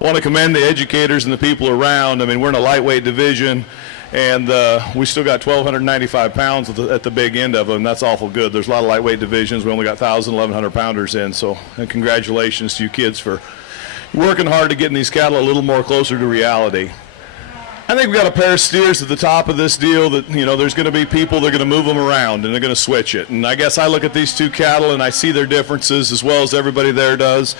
I want to commend the educators and the people around. I mean, we're in a lightweight division, and we still got 1,295 pounds at the big end of them. That's awful good. There's a lot of lightweight divisions. We only got 1,000, 1,100 pounders in. So, and congratulations to you kids for working hard to getting these cattle a little more closer to reality. I think we've got a pair of steers at the top of this deal that, you know, there's going to be people that are going to move them around and they're going to switch it. And I guess I look at these two cattle and I see their differences as well as everybody there does.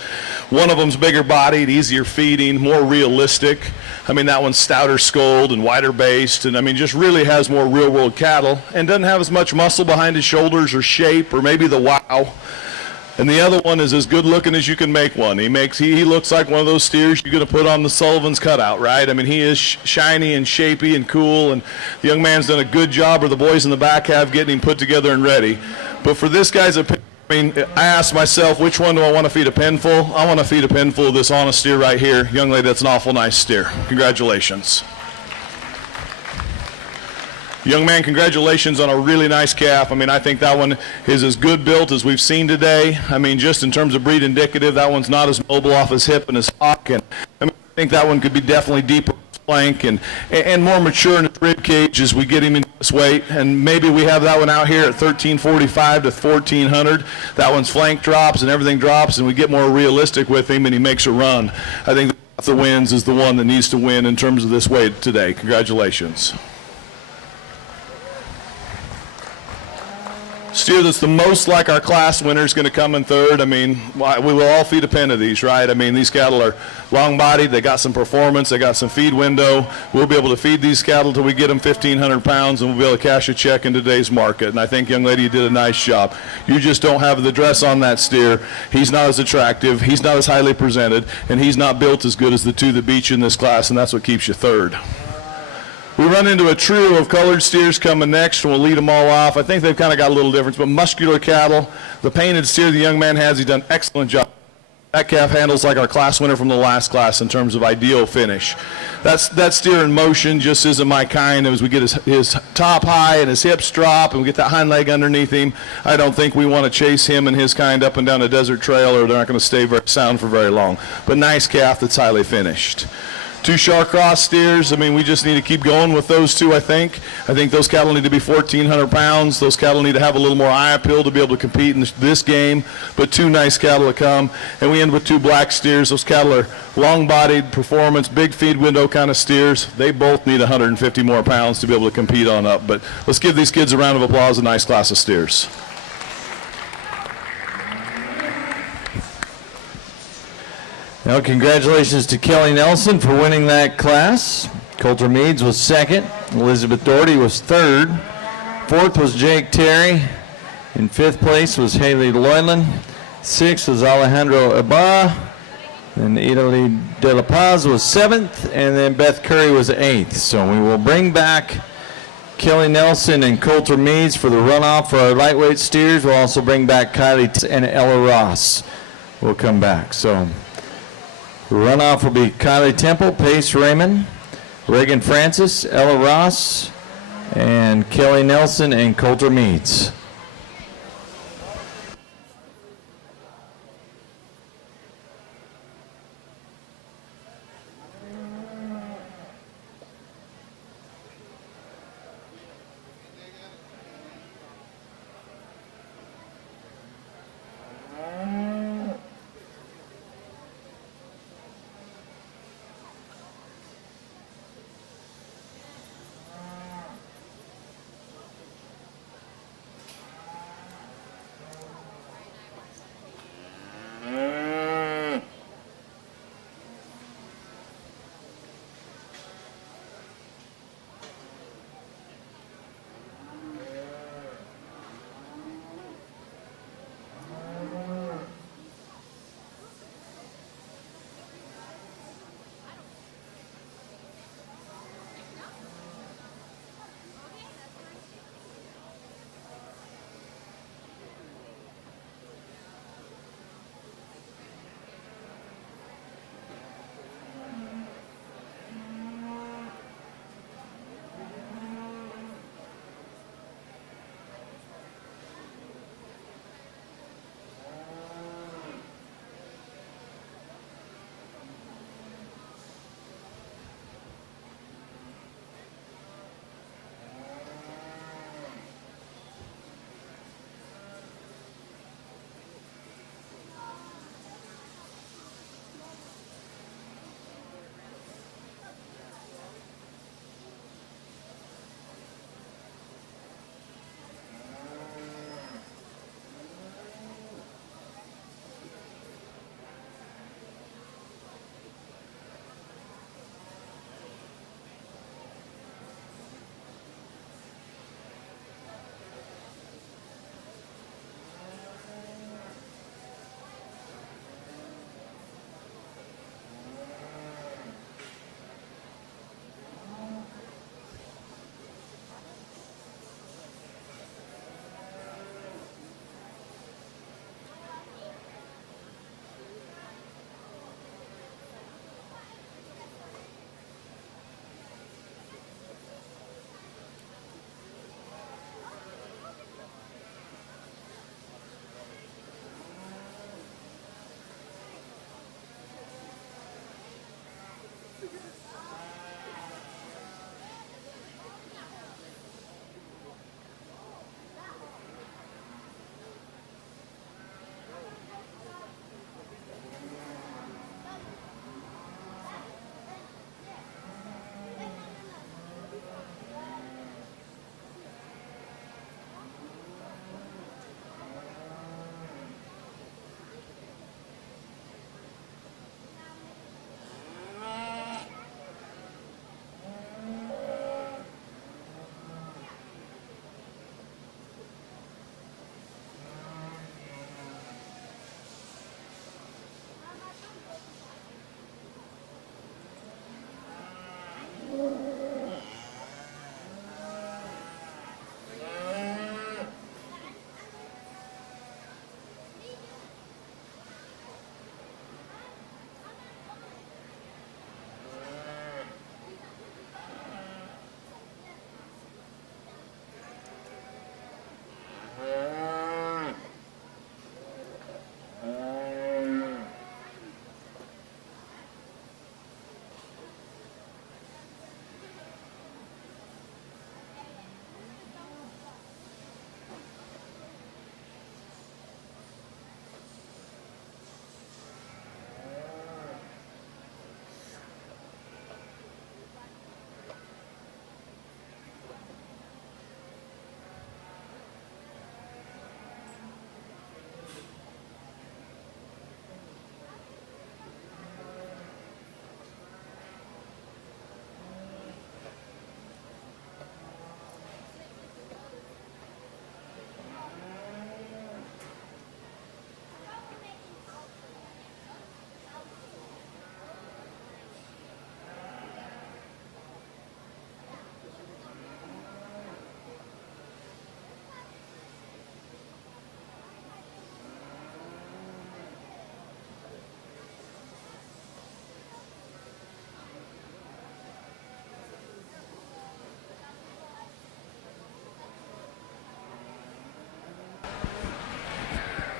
One of them's bigger bodied, easier feeding, more realistic. I mean, that one's stouter skulled and wider based, and I mean, just really has more real world cattle and doesn't have as much muscle behind his shoulders or shape or maybe the wow. And the other one is as good looking as you can make one. He looks like one of those steers you're going to put on the Sullivan's cutout, right? I mean, he is shiny and shapy and cool, and the young man's done a good job, or the boys in the back have, getting him put together and ready. But for this guy's opinion, I mean, I asked myself, which one do I want to feed a pen full? I want to feed a pen full of this honest steer right here. Young lady, that's an awful nice steer. Congratulations. Young man, congratulations on a really nice calf. I mean, I think that one is as good built as we've seen today. I mean, just in terms of breed indicative, that one's not as mobile off his hip and his hock. And I mean, I think that one could be definitely deeper flank and more mature in his rib cage as we get him into this weight. And maybe we have that one out here at 1345 to 1400. That one's flank drops and everything drops, and we get more realistic with him and he makes a run. I think the wins is the one that needs to win in terms of this weight today. Congratulations. Steer that's the most like our class winner is going to come in third. I mean, we will all feed a pen of these, right? I mean, these cattle are long-bodied. They got some performance. They got some feed window. We'll be able to feed these cattle till we get them 1,500 pounds, and we'll be able to cash a check in today's market. And I think, young lady, you did a nice job. You just don't have the dress on that steer. He's not as attractive. He's not as highly presented, and he's not built as good as the two that beat you in this class, and that's what keeps you third. We run into a trio of colored steers coming next, and we'll lead them all off. I think they've kind of got a little difference, but muscular cattle. The painted steer the young man has, he's done an excellent job. That calf handles like our class winner from the last class in terms of ideal finish. That steer in motion just isn't my kind. As we get his top high and his hips drop and we get that hind leg underneath him, I don't think we want to chase him and his kind up and down a desert trail, or they're not going to stay very sound for very long. But nice calf that's highly finished. Two Shawcross steers, I mean, we just need to keep going with those two, I think. I think those cattle need to be 1,400 pounds. Those cattle need to have a little more eye appeal to be able to compete in this game, but two nice cattle to come. And we end with two black steers. Those cattle are long-bodied, performance, big feed window kind of steers. They both need 150 more pounds to be able to compete on up. But let's give these kids a round of applause, a nice class of steers. Well, congratulations to Kelly Nelson for winning that class. Coulter Meads was second. Elizabeth Doherty was third. Fourth was Jake Terry. In fifth place was Haley Loyland. Sixth was Alejandro Ibarra. And Italy De La Paz was seventh. And then Beth Curry was eighth. So we will bring back Kelly Nelson and Coulter Meads for the runoff for our lightweight steers. We'll also bring back Kylie and Ella Ross. We'll come back. So the runoff will be Kylie Temple, Pace Raymond, Reagan Francis, Ella Ross, and Kelly Nelson and Coulter Meads.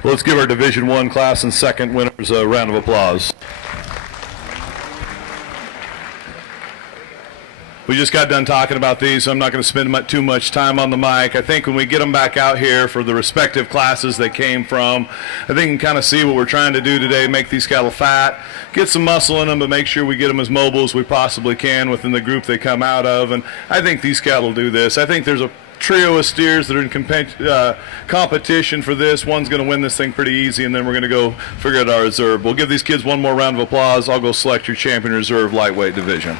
Let's give our Division I class and second winners a round of applause. We just got done talking about these, so I'm not going to spend too much time on the mic. I think when we get them back out here for the respective classes they came from, I think you can kind of see what we're trying to do today, make these cattle fat, get some muscle in them, but make sure we get them as mobile as we possibly can within the group they come out of. And I think these cattle do this. I think there's a trio of steers that are in competition for this. One's going to win this thing pretty easy, and then we're going to go figure out our reserve. We'll give these kids one more round of applause. I'll go select your champion reserve lightweight division.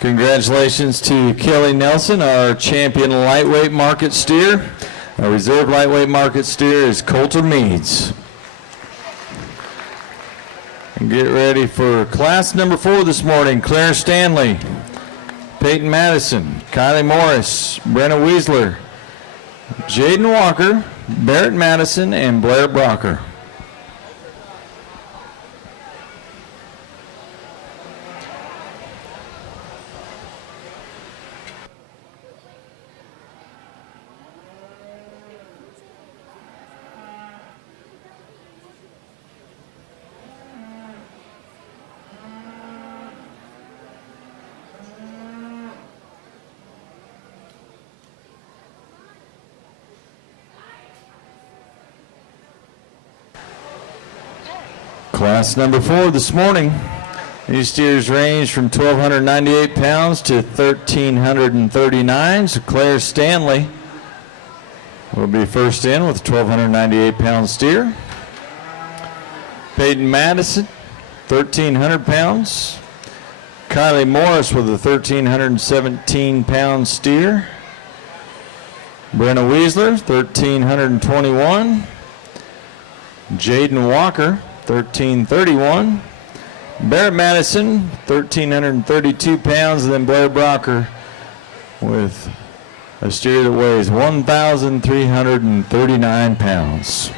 Congratulations to Kelly Nelson, our champion lightweight market steer. Our reserve lightweight market steer is Coulter Meads. And get ready for class number 4 this morning. Claire Stanley, Peyton Madison, Kylie Morris, Brenna Weisler, Jaden Walker, Barrett Madison, and Blair Brocker. Class number 4 this morning. These steers range from 1,298 pounds to 1,339. So Claire Stanley will be first in with a 1,298 pound steer. Peyton Madison, 1,300 pounds. Kylie Morris with a 1,317 pound steer. Brenna Weisler, 1,321. Jaden Walker, 1,331. Barrett Madison, 1,332 pounds, and then Blair Brocker with a steer that weighs 1,339 pounds.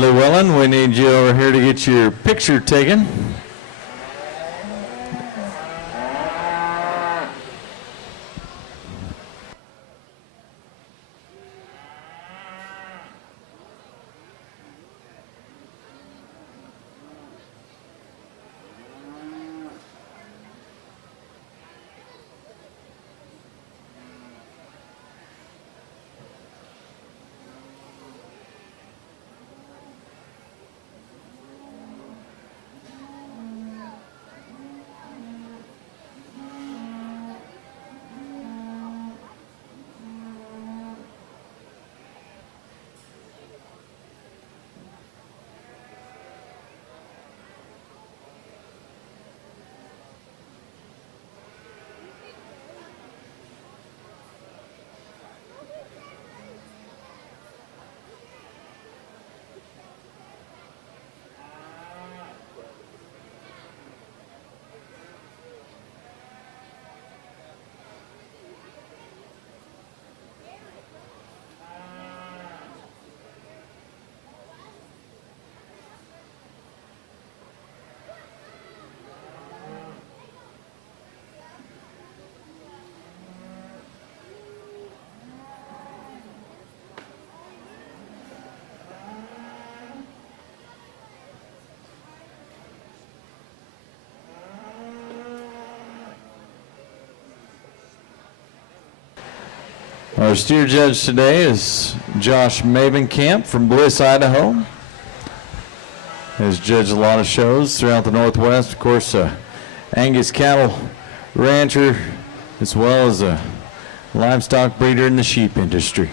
Llewellyn, we need you over here to get your picture taken. Our steer judge today is Josh Mavenkamp from Bliss, Idaho. Has judged a lot of shows throughout the Northwest. Of course, Angus cattle rancher, as well as a livestock breeder in the sheep industry.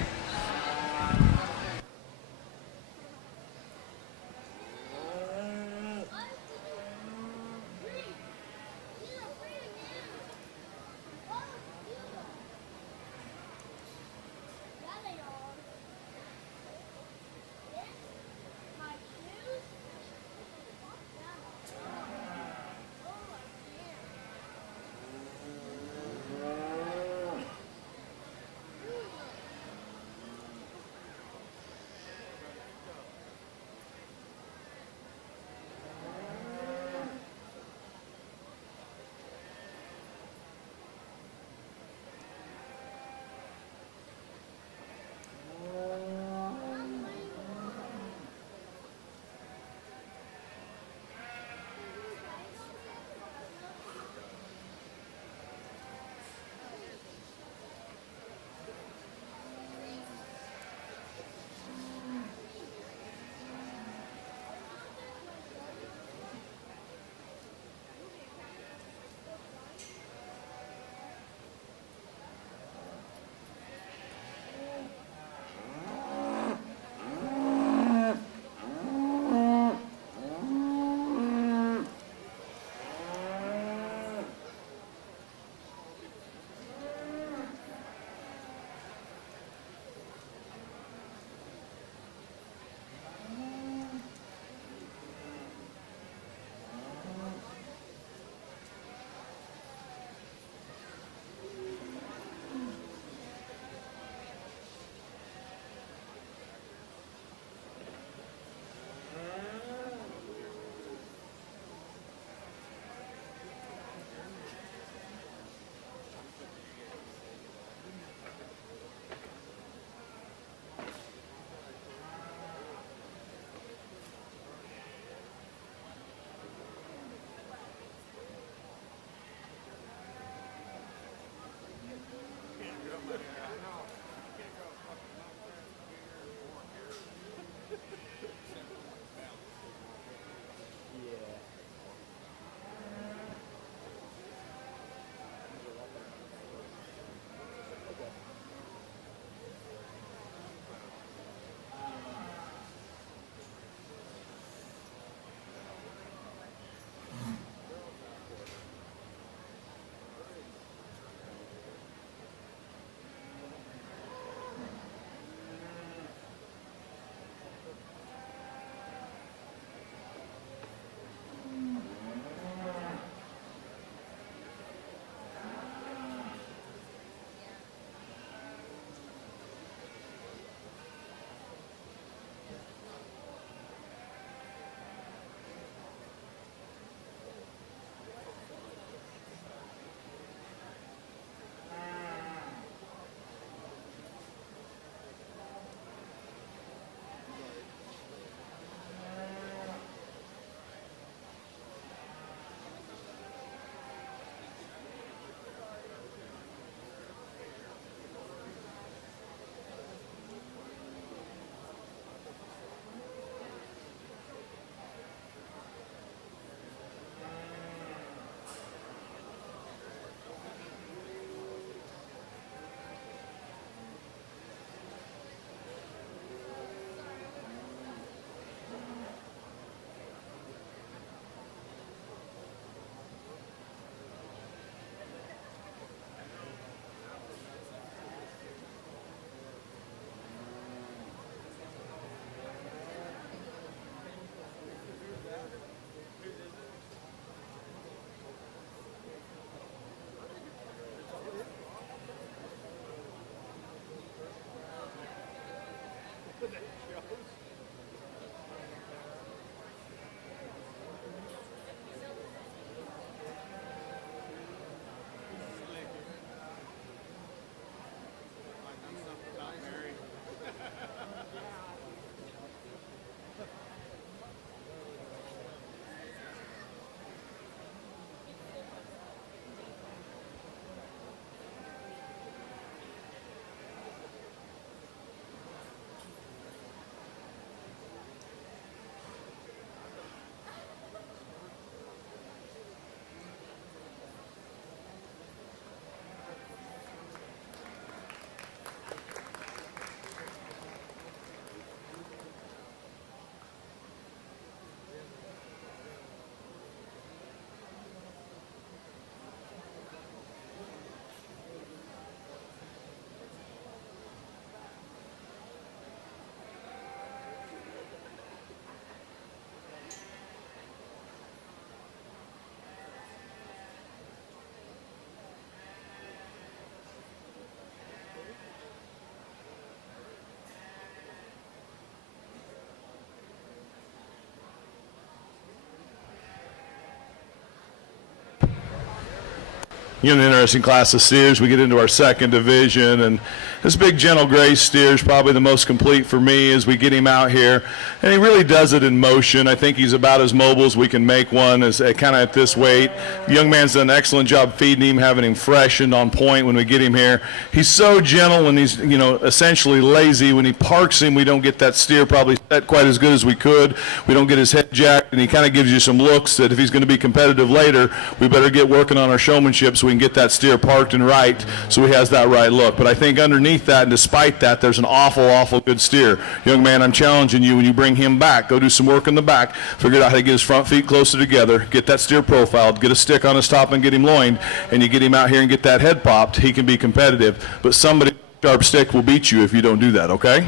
You know, an interesting class of steers. We get into our second division, and this big gentle gray steer is probably the most complete for me as we get him out here. And he really does it in motion. I think he's about as mobile as we can make one, as kind of at this weight. The young man's done an excellent job feeding him, having him fresh and on point when we get him here. He's so gentle when he's, you know, essentially lazy. When he parks him, we don't get that steer probably set quite as good as we could. We don't get his head jacked, and he kind of gives you some looks that if he's going to be competitive later, we better get working on our showmanship so we can get that steer parked and right so he has that right look. But I think underneath that and despite that, there's an awful good steer. Young man, I'm challenging you when you bring him back, go do some work in the back, figure out how to get his front feet closer together, get that steer profiled, get a stick on his top and get him loined, and you get him out here and get that head popped, he can be competitive. But somebody with a sharp stick will beat you if you don't do that, okay?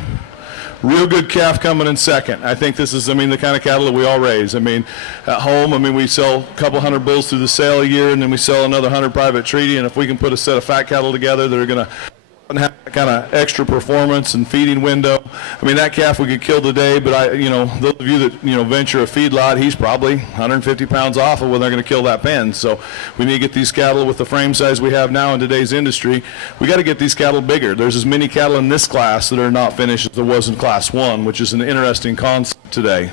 Real good calf coming in second. I think this is, I mean, the kind of cattle that we all raise. I mean, at home, I mean, we sell a couple hundred bulls through the sale a year, and then we sell another 100 private treaty, and if we can put a set of fat cattle together that are going to have that kind of extra performance and feeding window. I mean, that calf we could kill today, but those of you that, venture a feedlot, he's probably 150 pounds off of when they're going to kill that pen. So we need to get these cattle with the frame size we have now in today's industry. We got to get these cattle bigger. There's as many cattle in this class that are not finished as there was in class 1, which is an interesting concept today.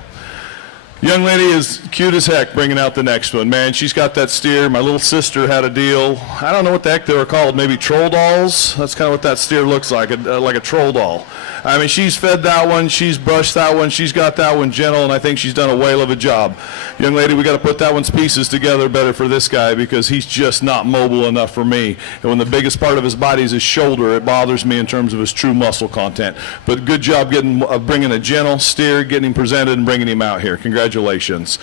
Young lady is cute as heck bringing out the next one. Man, she's got that steer. My little sister had a deal. I don't know what the heck they were called. Maybe troll dolls? That's kind of what that steer looks like a troll doll. I mean, she's fed that one. She's brushed that one. She's got that one gentle, and I think she's done a whale of a job. Young lady, we got to put that one's pieces together better for this guy because he's just not mobile enough for me. And when the biggest part of his body is his shoulder, it bothers me in terms of his true muscle content. But good job bringing a gentle steer, getting him presented, and bringing him out here. Congratulations.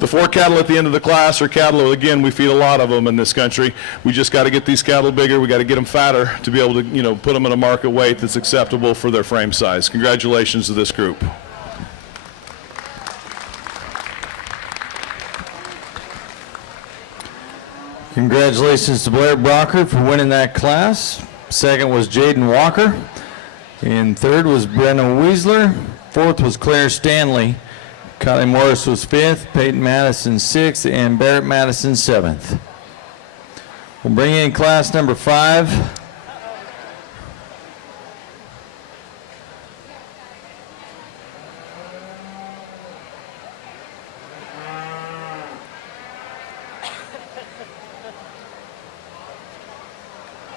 The 4 cattle at the end of the class are cattle, again, we feed a lot of them in this country. We just got to get these cattle bigger. We got to get them fatter to be able to, put them in a market weight that's acceptable for their frame size. Congratulations to this group. Congratulations to Blair Brocker for winning that class. Second was Jaden Walker. And third was Brenna Weisler. Fourth was Claire Stanley. Kylie Morris was 5th, Peyton Madison 6th, and Barrett Madison 7th. We'll bring in class number 5.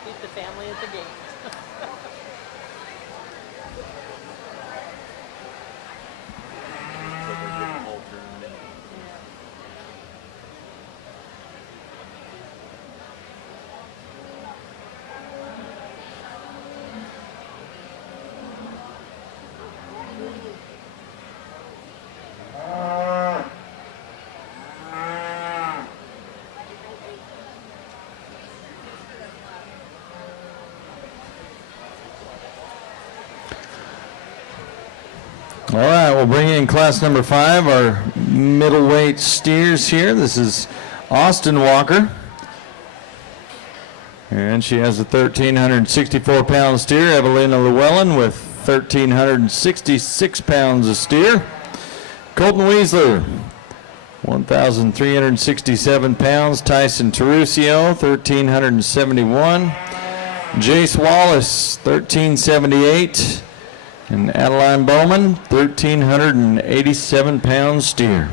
Keep the family at the gate. All right, we'll bring in class number 5, our middleweight steers here. This is Austin Walker. And she has a 1,364-pound steer. Evelina Llewellyn with 1,366 pounds of steer. Colton Weisler, 1,367 pounds. Tyson Terusio, 1,371. Jace Wallace, 1,378. And Adeline Bowman, 1,387 pound steer.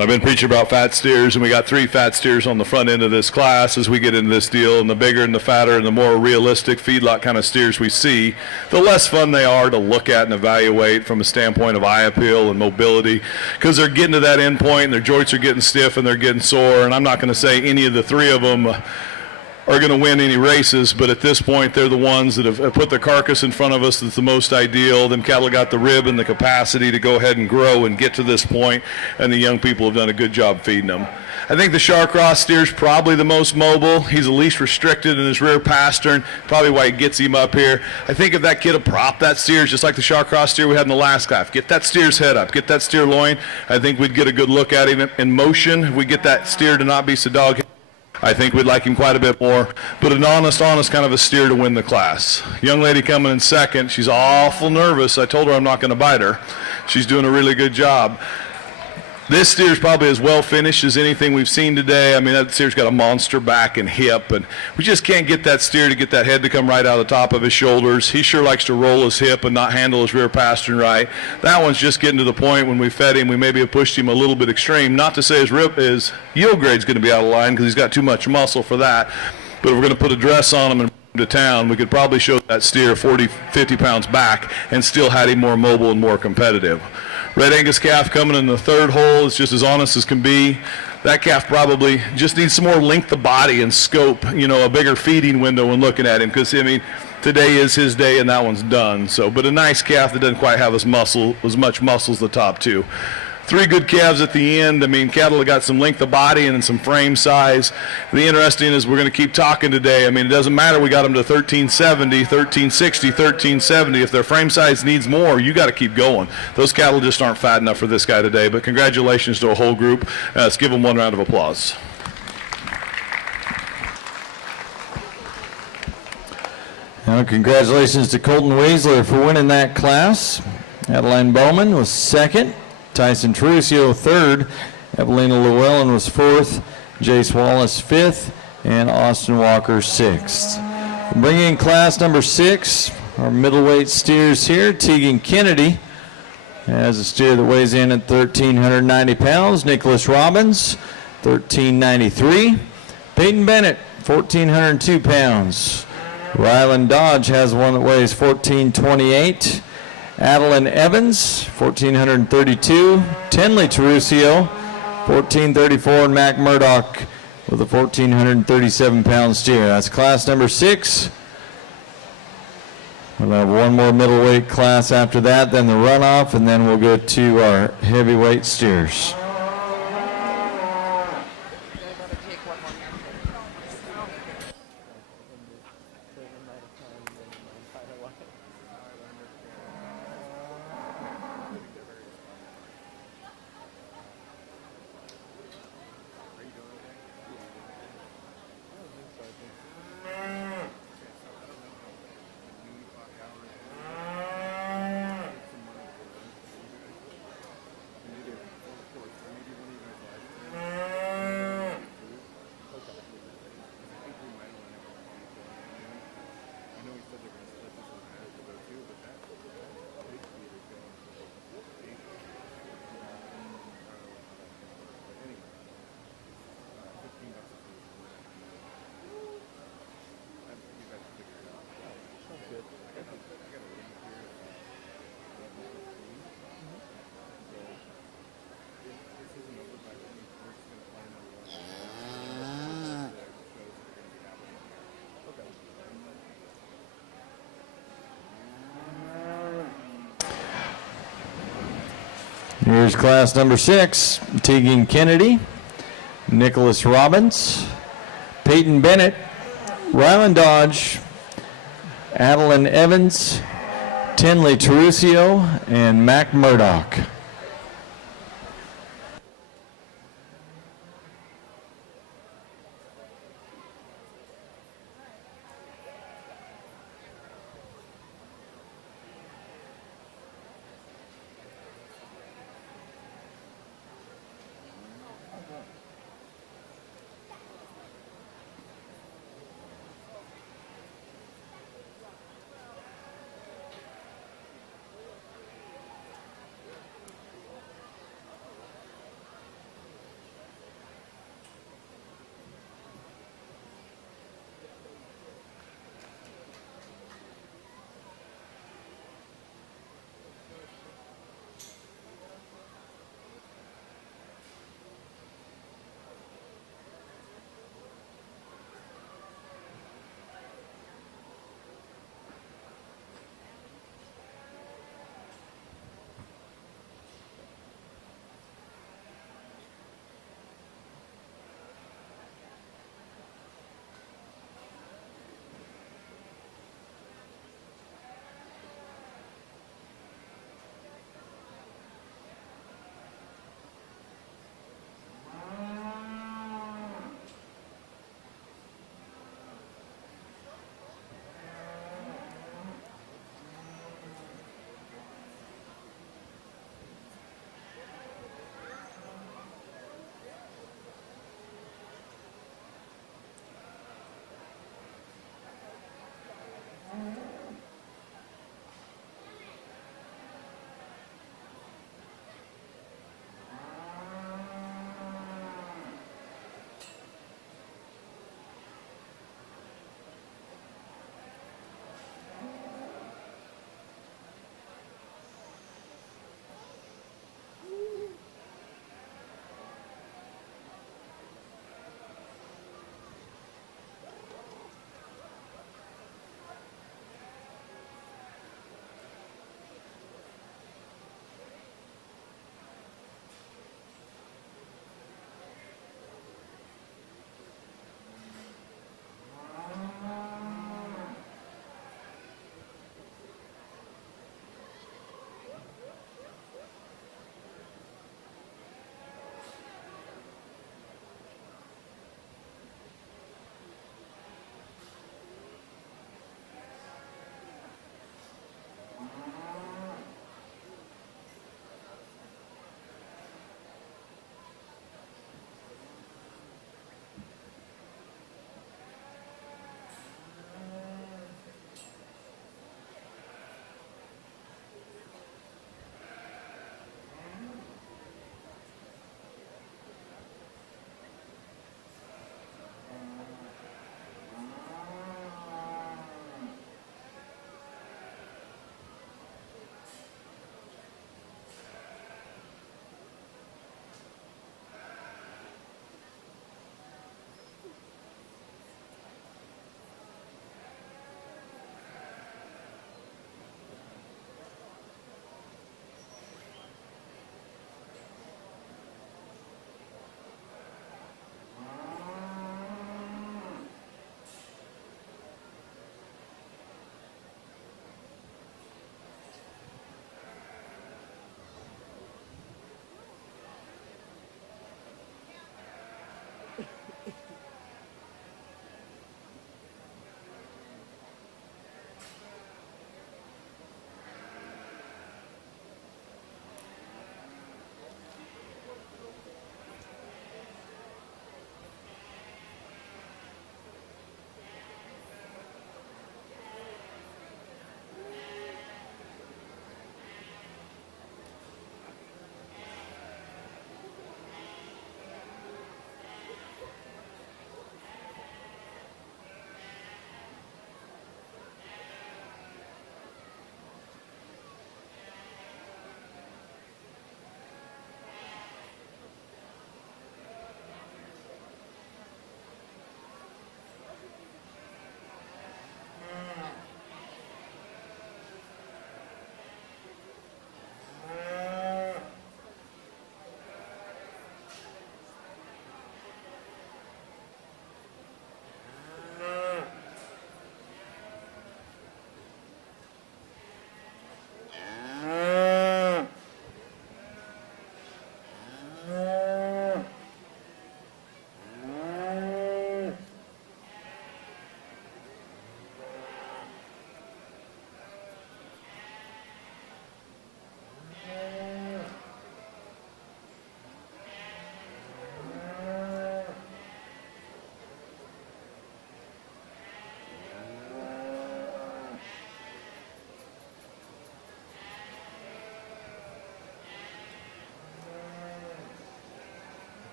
I've been preaching about fat steers, and we got 3 fat steers on the front end of this class as we get into this deal. And the bigger and the fatter and the more realistic feedlot kind of steers we see, the less fun they are to look at and evaluate from a standpoint of eye appeal and mobility, because they're getting to that end point and their joints are getting stiff and they're getting sore. And I'm not going to say any of the 3 of them are going to win any races, but at this point they're the ones that have put the carcass in front of us that's the most ideal. Them cattle got the rib and the capacity to go ahead and grow and get to this point, and the young people have done a good job feeding them. I think the Shawcross steer's probably the most mobile. He's the least restricted in his rear pastern, probably why he gets him up here. I think if that kid would prop that steer, just like the Shawcross steer we had in the last class, get that steer's head up, get that steer loin, I think we'd get a good look at him in motion. If we get that steer to not be so dog, I think we'd like him quite a bit more, but an honest kind of a steer to win the class. Young lady coming in second, she's awful nervous. I told her I'm not going to bite her. She's doing a really good job. This steer's probably as well finished as anything we've seen today. I mean, that steer's got a monster back and hip, and we just can't get that steer to get that head to come right out of the top of his shoulders. He sure likes to roll his hip and not handle his rear pastern right. That one's just getting to the point when we fed him, we maybe have pushed him a little bit extreme. Not to say his yield grade's going to be out of line because he's got too much muscle for that, but if we're going to put a dress on him and to town, we could probably show that steer 40, 50 pounds back and still had him more mobile and more competitive. Red Angus calf coming in the 3rd hole is just as honest as can be. That calf probably just needs some more length of body and scope, a bigger feeding window when looking at him, because, today is his day and that one's done. So, but a nice calf that doesn't quite have as much muscle as the top 2. 3 good calves at the end. Cattle have got some length of body and some frame size. The interesting is we're going to keep talking today. It doesn't matter. We got them to 1370, 1360, 1370. If their frame size needs more, you got to keep going. Those cattle just aren't fat enough for this guy today. But congratulations to a whole group. Let's give them one round of applause. Well, congratulations to Colton Weasler for winning that class. Adeline Bowman was 2nd. Tyson Trucio 3rd, Evelina Llewellyn was 4th, Jace Wallace 5th, and Austin Walker 6th. Bringing in class number 6, our middleweight steers here. Tegan Kennedy has a steer that weighs in at 1,390 pounds. Nicholas Robbins, 1,393. Peyton Bennett, 1,402 pounds. Ryland Dodge has one that weighs 1,428. Adeline Evans, 1,432. Tenley Terusio, 1,434. And Mac Murdoch with a 1,437-pound steer. That's class number 6. We'll have one more middleweight class after that, then the runoff, and then we'll go to our heavyweight steers. Here's class number 6, Tegan Kennedy, Nicholas Robbins, Peyton Bennett, Ryland Dodge, Adeline Evans, Tenley Terusio, and Mac Murdoch.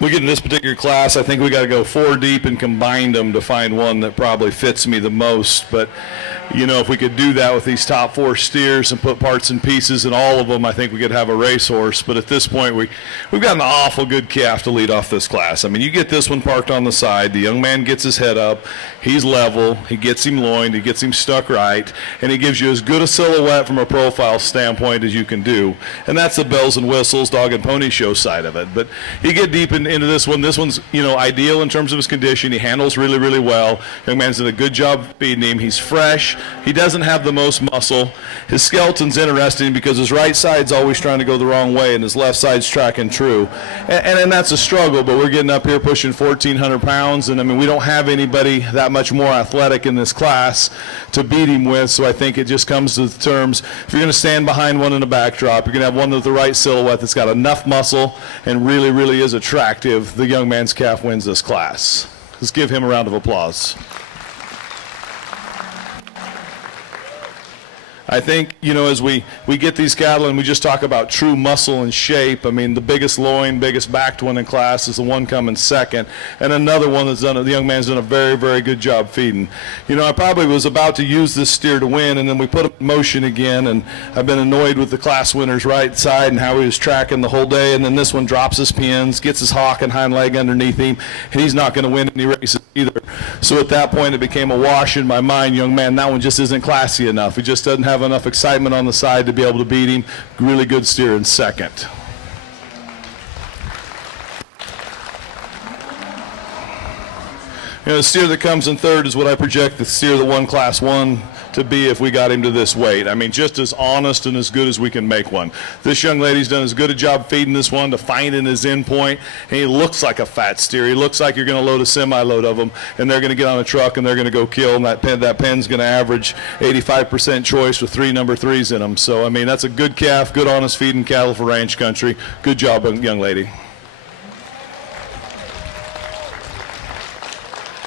we get in this particular class, I think we got to go 4 deep and combine them to find one that probably fits me the most. But, you know, if we could do that with these top 4 steers and put parts and pieces in all of them, I think we could have a racehorse. But at this point, we've got an awful good calf to lead off this class. I mean, you get this one parked on the side. The young man gets his head up. He's level. He gets him loined. He gets him stuck right. And he gives you as good a silhouette from a profile standpoint as you can do. And that's the bells and whistles, dog and pony show side of it. But you get deep into this one. This one's, you know, ideal in terms of his condition. He handles really, really well. Young man's done a good job feeding him. He's fresh. He doesn't have the most muscle. His skeleton's interesting because his right side's always trying to go the wrong way and his left side's tracking true. And that's a struggle, but we're getting up here pushing 1,400 pounds, and I mean, we don't have anybody that much more athletic in this class to beat him with, so I think it just comes to the terms, if you're going to stand behind one in a backdrop, you're going to have one with the right silhouette that's got enough muscle and really, really is attractive. The young man's calf wins this class. Let's give him a round of applause. I think, you know, as we get these cattle and we just talk about true muscle and shape, I mean, the biggest loin, biggest backed one in class is the one coming second, and another one that's the young man's done a very, very good job feeding. You know, I probably was about to use this steer to win, and then we put him in motion again, and I've been annoyed with the class winner's right side and how he was tracking the whole day, and then this one drops his pins, gets his hock and hind leg underneath him, and he's not going to win any races either. So at that point, it became a wash in my mind, young man, that one just isn't classy enough. He just doesn't have enough excitement on the side to be able to beat him. Really good steer in second. You know, the steer that comes in third is what I project the steer that won Class 1 to be if we got him to this weight. I mean, just as honest and as good as we can make one. This young lady's done as good a job feeding this one to finding his end point, and he looks like a fat steer. He looks like you're going to load a semi-load of them, and they're going to get on a truck and they're going to go kill, and that pen's going to average 85% choice with 3 number 3s in them. So, I mean, that's a good calf, good honest feeding cattle for ranch country. Good job, young lady.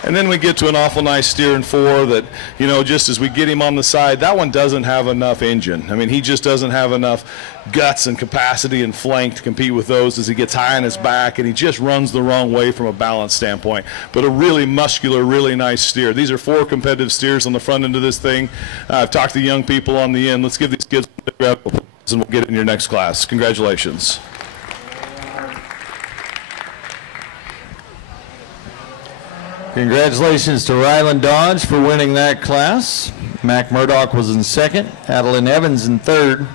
And then we get to an awful nice steer in 4 that, you know, just as we get him on the side, that one doesn't have enough engine. I mean, he just doesn't have enough guts and capacity and flank to compete with those as he gets high on his back, and he just runs the wrong way from a balance standpoint. But a really muscular, really nice steer. These are 4 competitive steers on the front end of this thing. I've talked to young people on the end. Let's give these kids a big round of applause, and we'll get it in your next class. Congratulations. Congratulations to Ryland Dodge for winning that class. Mac Murdoch was in second. Adeline Evans in third.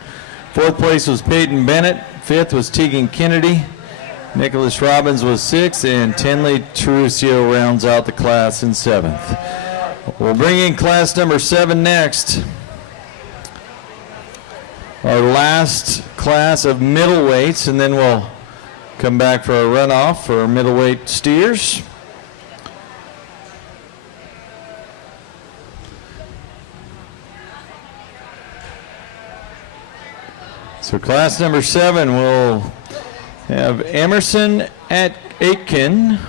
Fourth place was Peyton Bennett. Fifth was Tegan Kennedy. Nicholas Robbins was sixth, and Tenley Trucio rounds out the class in seventh. We'll bring in class number 7 next. Our last class of middleweights, and then we'll come back for a runoff for our middleweight steers. So class number 7 will have Emerson Aitken.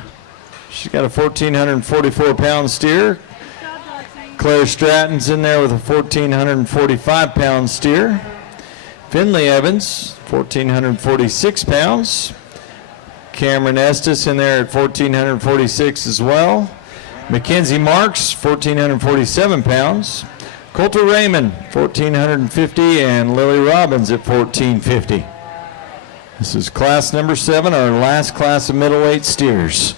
She's got a 1,444-pound steer. Claire Stratton's in there with a 1,445-pound steer. Finley Evans, 1,446 pounds. Cameron Estes in there at 1,446 as well. Mackenzie Marks, 1,447 pounds. Coulter Raymond, 1,450, and Lily Robbins at 1,450. This is class number 7, our last class of middleweight steers.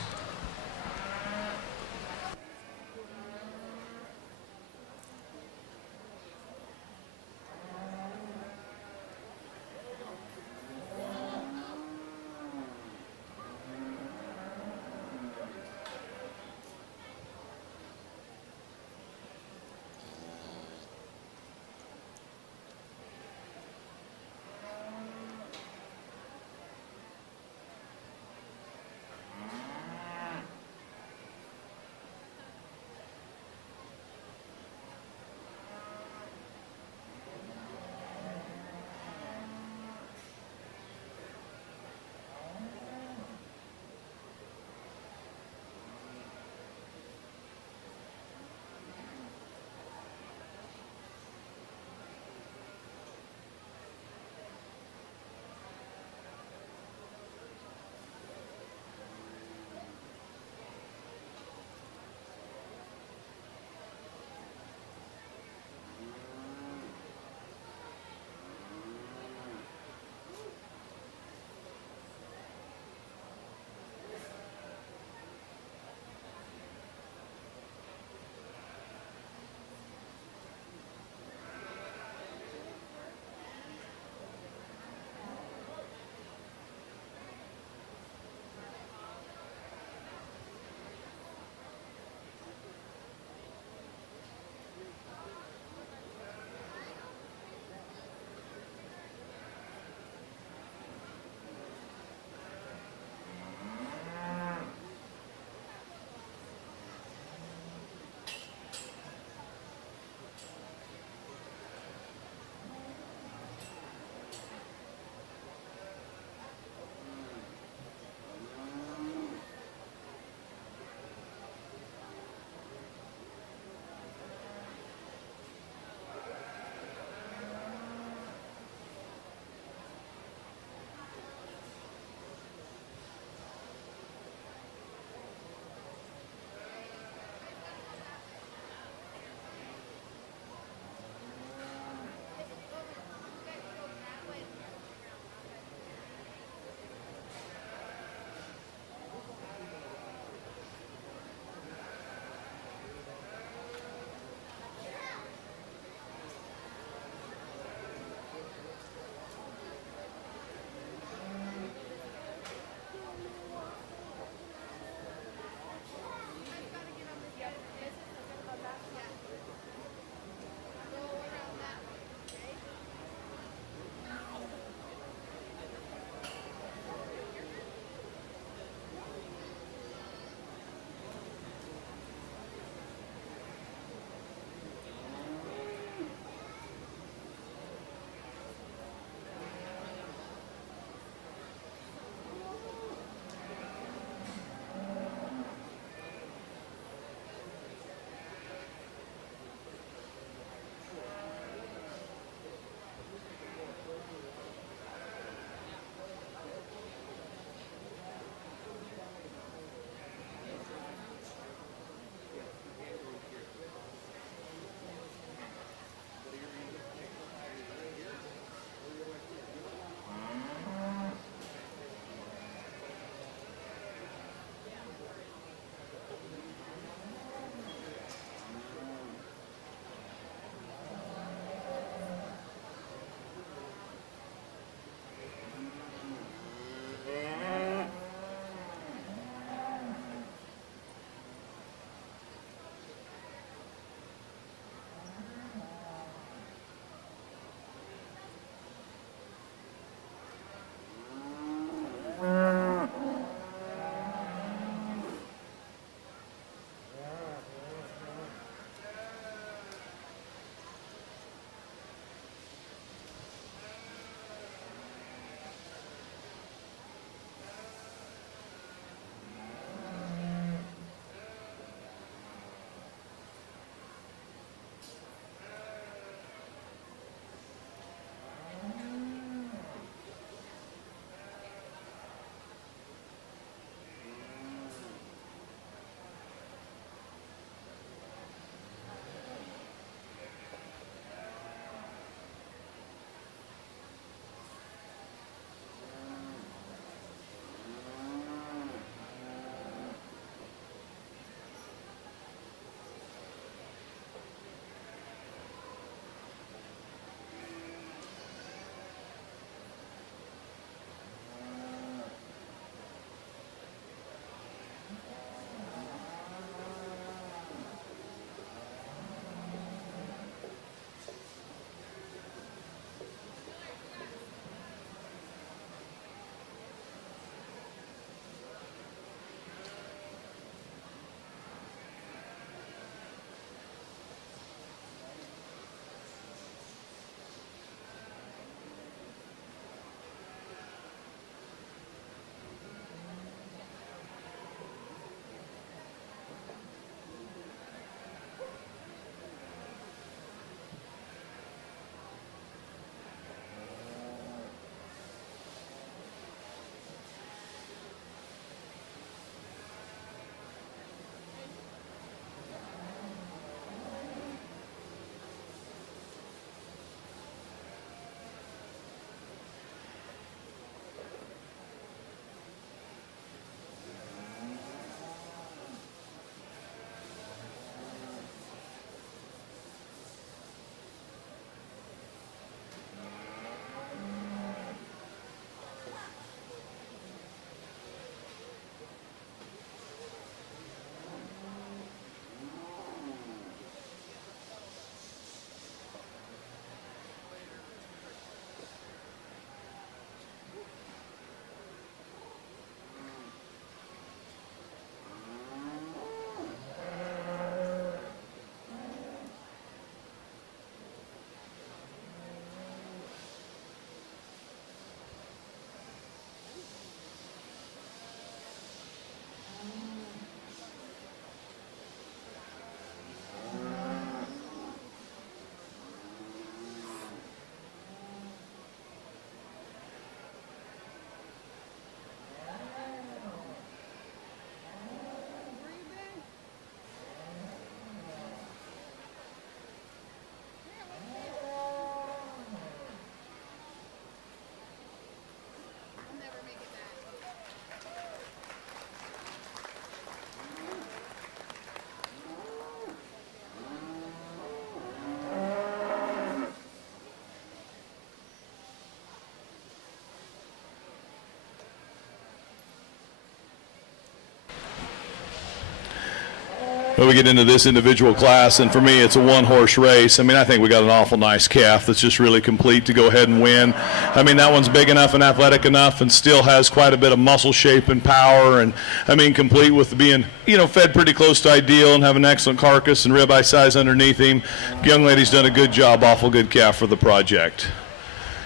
But we get into this individual class, and for me, it's a one-horse race. I mean, I think we got an awful nice calf that's just really complete to go ahead and win. I mean, that one's big enough and athletic enough and still has quite a bit of muscle shape and power, and, I mean, complete with being, fed pretty close to ideal and have an excellent carcass and ribeye size underneath him. Young lady's done a good job, awful good calf for the project.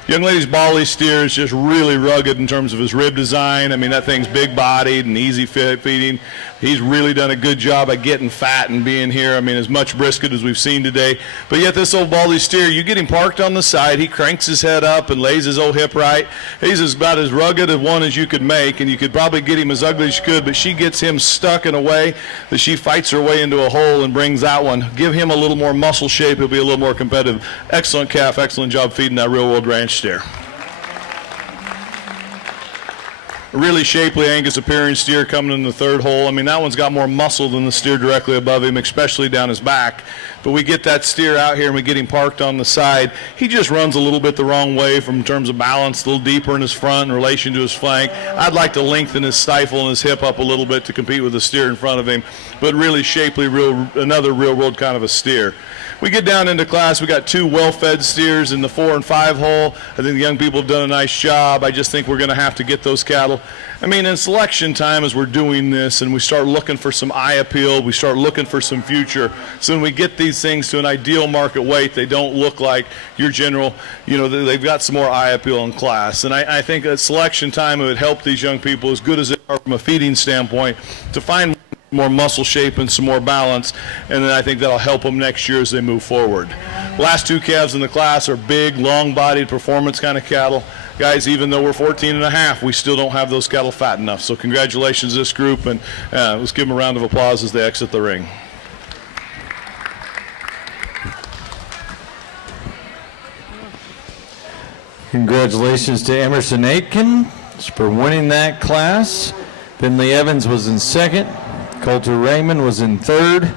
Young lady's Bali steer is just really rugged in terms of his rib design. I mean, that thing's big-bodied and easy feeding. He's really done a good job at getting fat and being here. I mean, as much brisket as we've seen today. But yet this old Bali steer, you get him parked on the side, he cranks his head up and lays his old hip right. He's about as rugged a one as you could make, and you could probably get him as ugly as you could, but she gets him stuck in a way that she fights her way into a hole and brings that one. Give him a little more muscle shape, he'll be a little more competitive. Excellent calf, excellent job feeding that real world ranch steer. A really shapely Angus appearing steer coming in the third hole. I mean, that one's got more muscle than the steer directly above him, especially down his back. But we get that steer out here and we get him parked on the side. He just runs a little bit the wrong way from in terms of balance, a little deeper in his front in relation to his flank. I'd like to lengthen his stifle and his hip up a little bit to compete with the steer in front of him, but really shapely, another real world kind of a steer. We get down into class, we got two well-fed steers in the 4 and 5 hole. I think the young people have done a nice job. I just think we're going to have to get those cattle. I mean, in selection time as we're doing this and we start looking for some eye appeal, we start looking for some future. So when we get these things to an ideal market weight, they don't look like your general, they've got some more eye appeal in class. And I think at selection time it would help these young people, as good as they are from a feeding standpoint, to find more muscle shape and some more balance, and then I think that'll help them next year as they move forward. Last two calves in the class are big, long-bodied performance kind of cattle. Guys, even though we're 14 and a half, we still don't have those cattle fat enough. So congratulations to this group, and let's give them a round of applause as they exit the ring. Congratulations to Emerson Aitken for winning that class. Finley Evans was in second. Coulter Raymond was in third.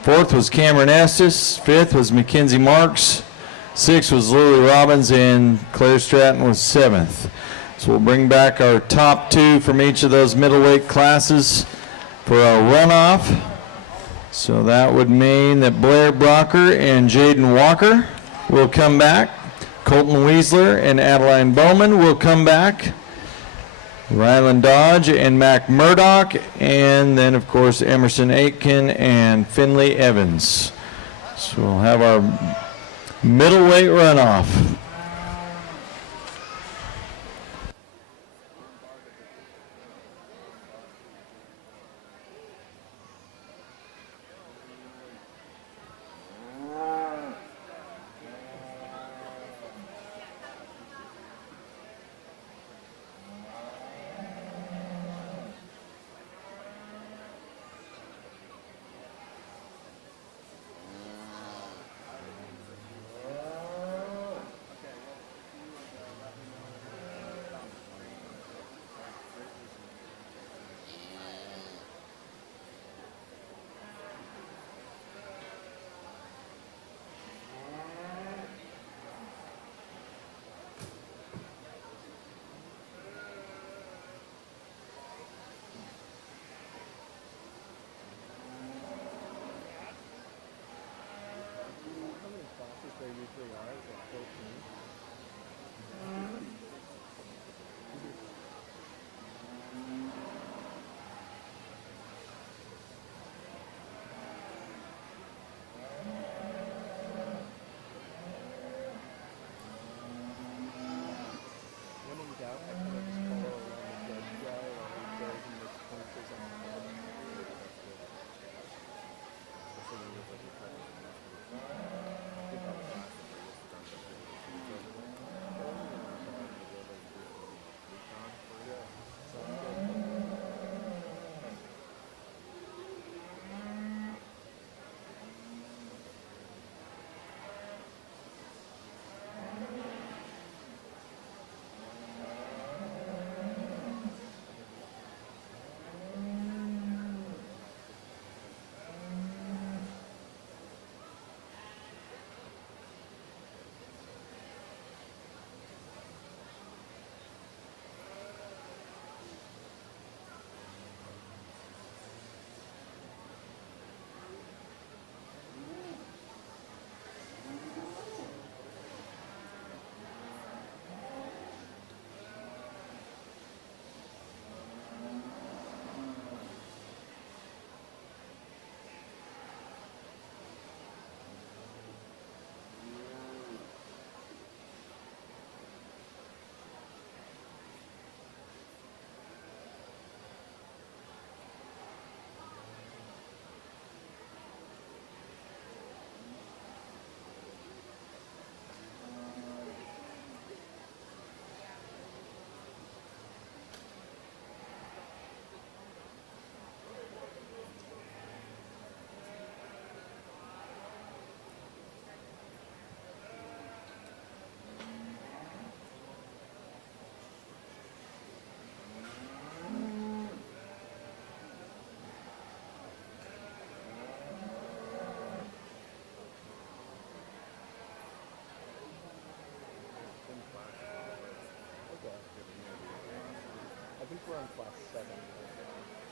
Fourth was Cameron Estes. Fifth was Mackenzie Marks. Sixth was Lily Robbins, and Claire Stratton was seventh. So we'll bring back our top two from each of those middleweight classes for our runoff. So that would mean that Blair Brocker and Jaden Walker will come back. Colton Weisler and Adeline Bowman will come back. Ryland Dodge and Mac Murdoch, and then, of course, Emerson Aitken and Finley Evans. So we'll have our middleweight runoff.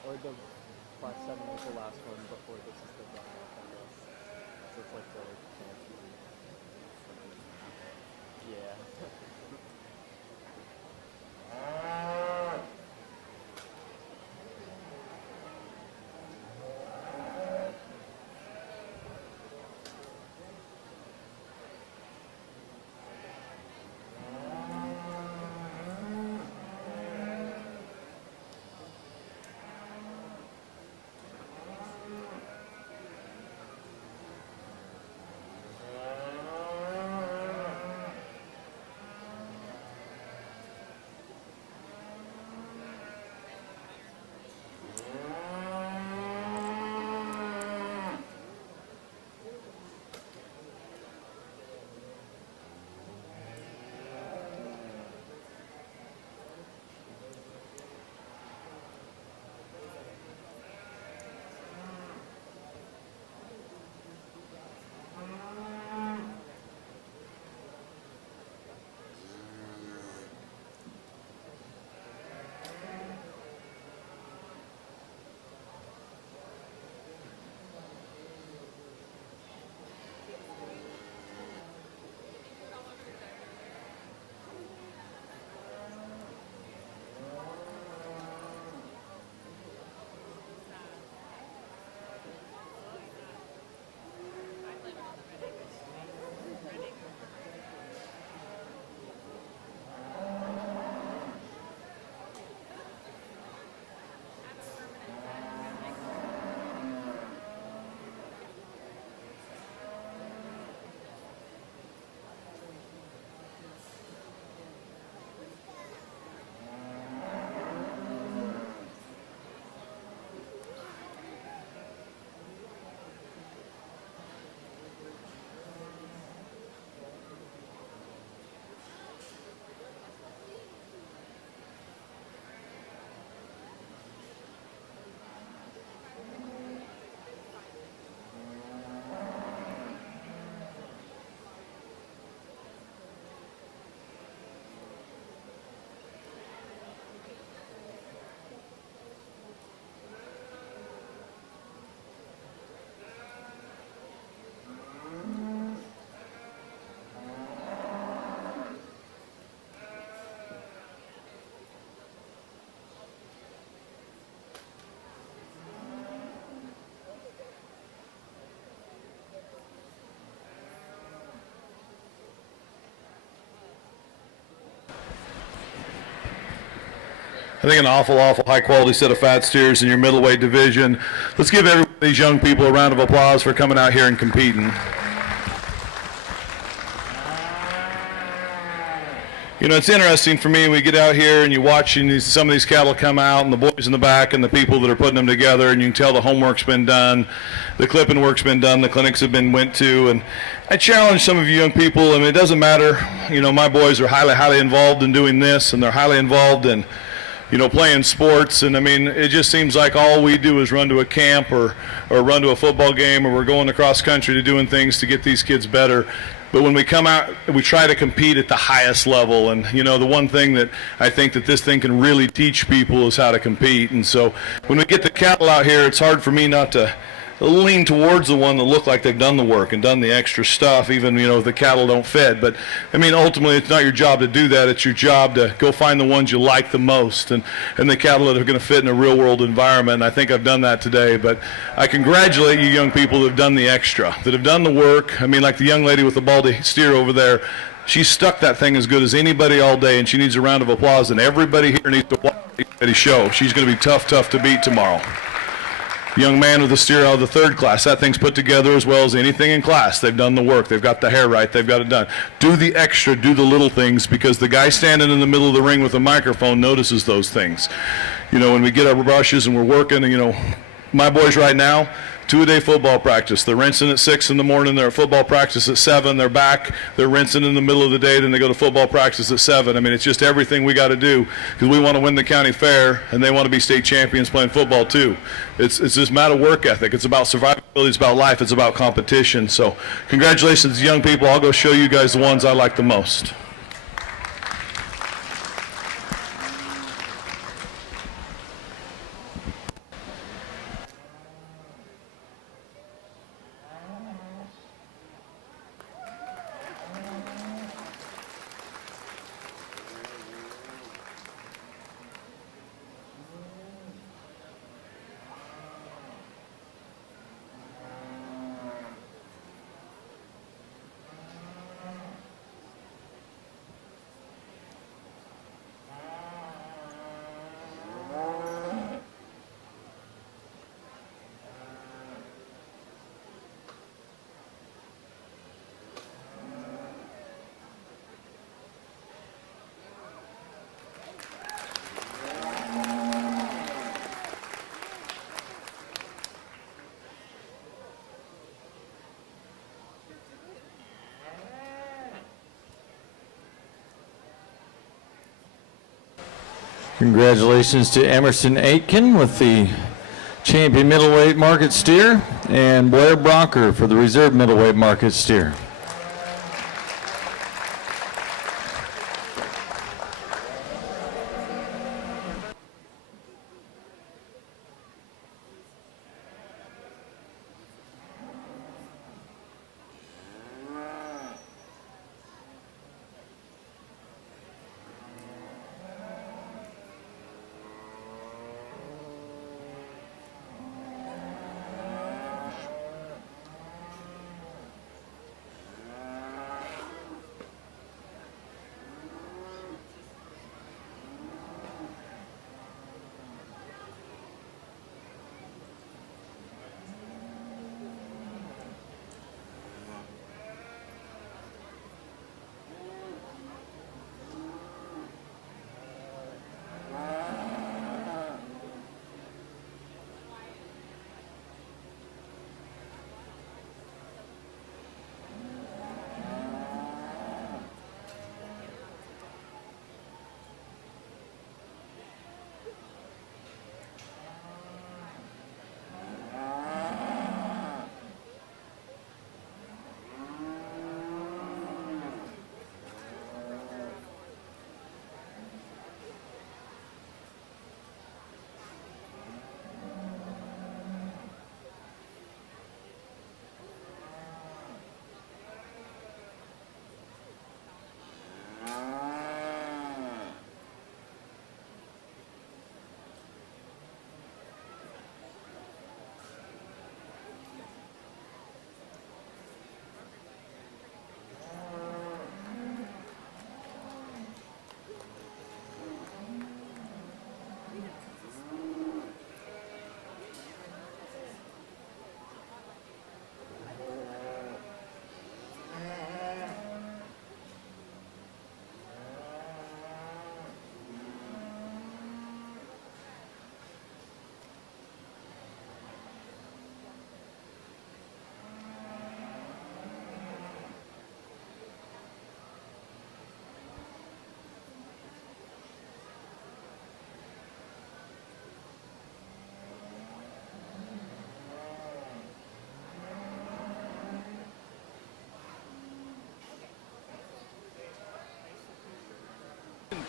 or the class 7 was the last one before this is the runoff, I guess. So it's like the champion. Yeah. I think an awful high quality set of fat steers in your middleweight division. Let's give these young people a round of applause for coming out here and competing. You know, it's interesting for me, we get out here and you're watching some of these cattle come out and the boys in the back and the people that are putting them together, and you can tell the homework's been done, the clipping work's been done, the clinics have been went to. And I challenge some of you young people, I mean, it doesn't matter, you know, my boys are highly involved in doing this, and they're highly involved in, you know, playing sports. And I mean, it just seems like all we do is run to a camp or run to a football game, or we're going across country to doing things to get these kids better. But when we come out, we try to compete at the highest level. And, you know, the one thing that I think that this thing can really teach people is how to compete. And so when we get the cattle out here, it's hard for me not to lean towards the one that look like they've done the work and done the extra stuff, even, you know, if the cattle don't fit. But I mean, ultimately, it's not your job to do that. It's your job to go find the ones you like the most, and the cattle that are going to fit in a real world environment. And I think I've done that today. But I congratulate you young people that have done the extra, that have done the work. I mean, like the young lady with the baldy steer over there, she stuck that thing as good as anybody all day, and she needs a round of applause. And everybody here needs to watch the show. She's going to be tough to beat tomorrow. Young man with the steer out of the third class, that thing's put together as well as anything in class. They've done the work. They've got the hair right. They've got it done. Do the extra, do the little things, because the guy standing in the middle of the ring with a microphone notices those things. You know, when we get our brushes and we're working, you know, my boys right now, 2-a-day football practice. They're rinsing at 6 in the morning. They're at football practice at 7. They're back. They're rinsing in the middle of the day. Then they go to football practice at 7. I mean, it's just everything we got to do, because we want to win the county fair, and they want to be state champions playing football too. It's just a matter of work ethic. It's about survivability. It's about life. It's about competition. So congratulations, young people. I'll go show you guys the ones I like the most. Congratulations to Emerson Aitken with the champion middleweight market steer and Blair Bronker for the reserve middleweight market steer.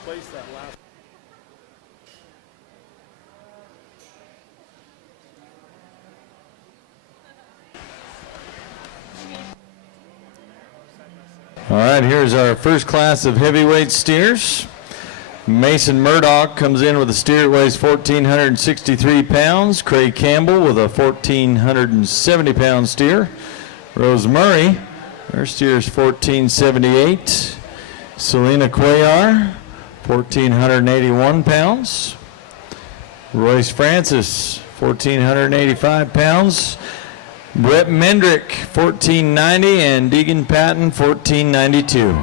Place that last. All right, here's our first class of heavyweight steers. Mason Murdoch comes in with a steer that weighs 1,463 pounds. Craig Campbell with a 1,470-pound steer. Rose Murray, her steer is 1,478. Selena Cuellar, 1,481 pounds. Royce Francis, 1,485 pounds. Brett Mendrick, 1,490, and Deegan Patton, 1,492.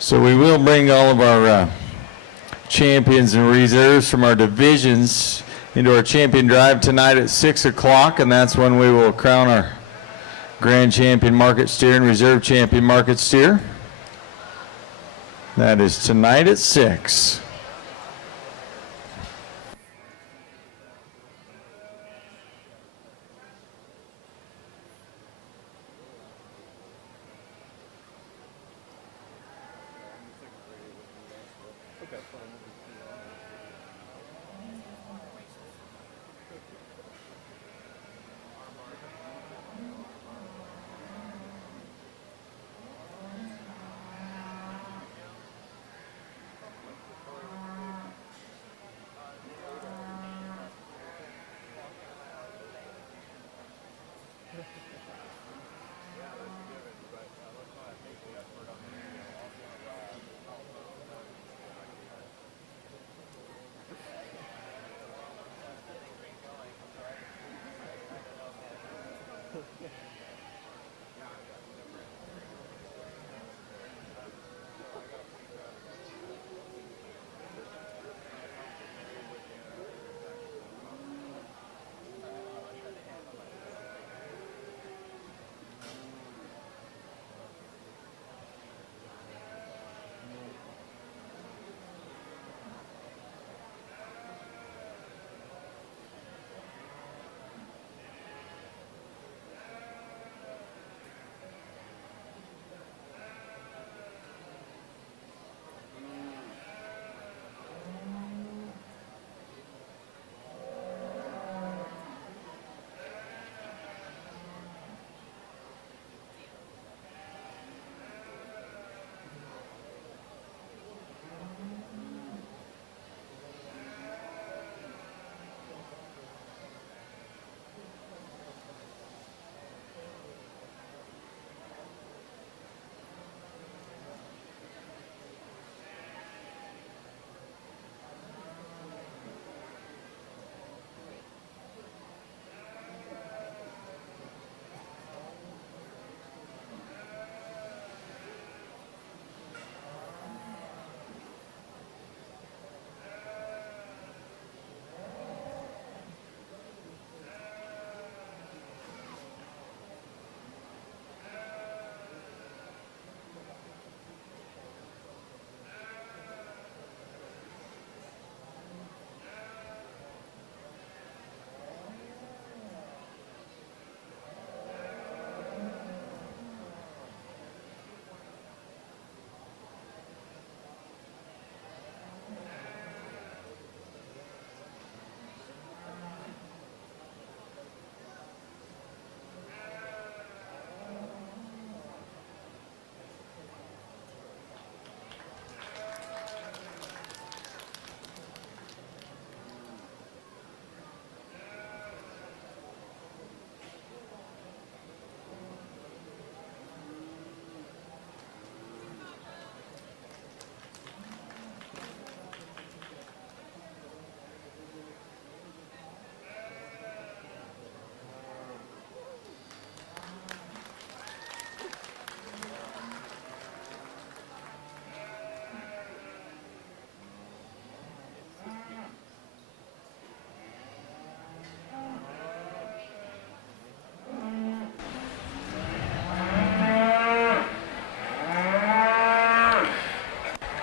So we will bring all of our champions and reserves from our divisions into our champion drive tonight at 6 o'clock, and that's when we will crown our grand champion market steer and reserve champion market steer. That is tonight at 6.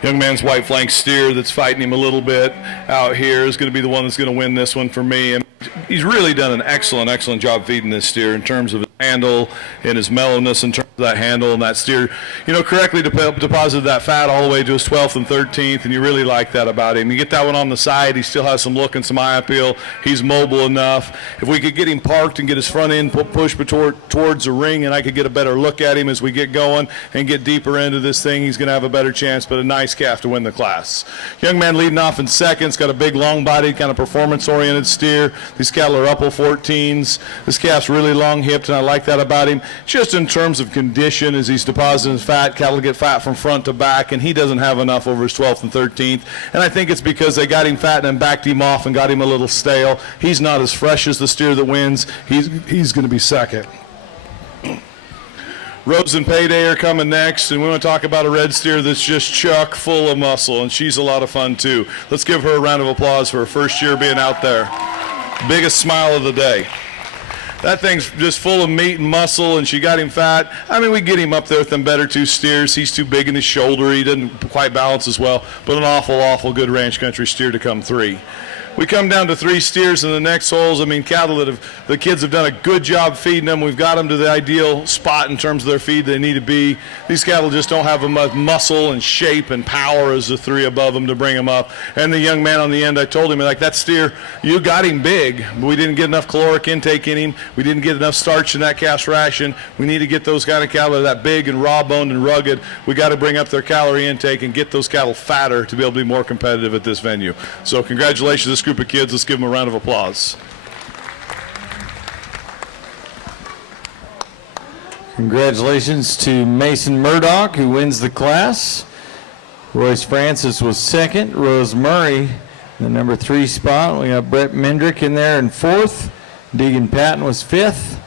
Young man's white flank steer that's fighting him a little bit out here is going to be the one that's going to win this one for me. And he's really done an excellent job feeding this steer in terms of his handle and his mellowness in terms of that handle, and that steer, correctly deposited that fat all the way to his 12th and 13th, and you really like that about him. You get that one on the side, he still has some look and some eye appeal. He's mobile enough. If we could get him parked and get his front end pushed towards the ring, and I could get a better look at him as we get going and get deeper into this thing, he's going to have a better chance, but a nice calf to win the class. Young man leading off in second. He's got a big, long-bodied, kind of performance-oriented steer. These cattle are upper 14s. This calf's really long-hipped, and I like that about him. Just in terms of condition, as he's depositing fat, cattle get fat from front to back, and he doesn't have enough over his 12th and 13th. And I think it's because they got him fat and then backed him off and got him a little stale. He's not as fresh as the steer that wins. He's going to be second. Rose and Payday are coming next, and we want to talk about a red steer that's just chock full of muscle, and she's a lot of fun too. Let's give her a round of applause for her first year being out there. Biggest smile of the day. That thing's just full of meat and muscle, and she got him fat. I mean, we get him up there with them better two steers. He's too big in his shoulder. He doesn't quite balance as well, but an awful, awful good ranch country steer to come 3. We come down to 3 steers in the next holes. I mean, cattle that the kids have done a good job feeding them. We've got them to the ideal spot in terms of their feed they need to be. These cattle just don't have enough muscle and shape and power as the 3 above them to bring them up. And the young man on the end, I told him, like, that steer, you got him big, but we didn't get enough caloric intake in him. We didn't get enough starch in that calf's ration. We need to get those kind of cattle that big and raw-boned and rugged. We got to bring up their calorie intake and get those cattle fatter to be able to be more competitive at this venue. So congratulations to this group of kids. Let's give them a round of applause. Congratulations to Mason Murdoch, who wins the class. Royce Francis was second. Rose Murray in the number 3 spot. We got Brett Mendrick in there in 4th. Deegan Patton was 5th.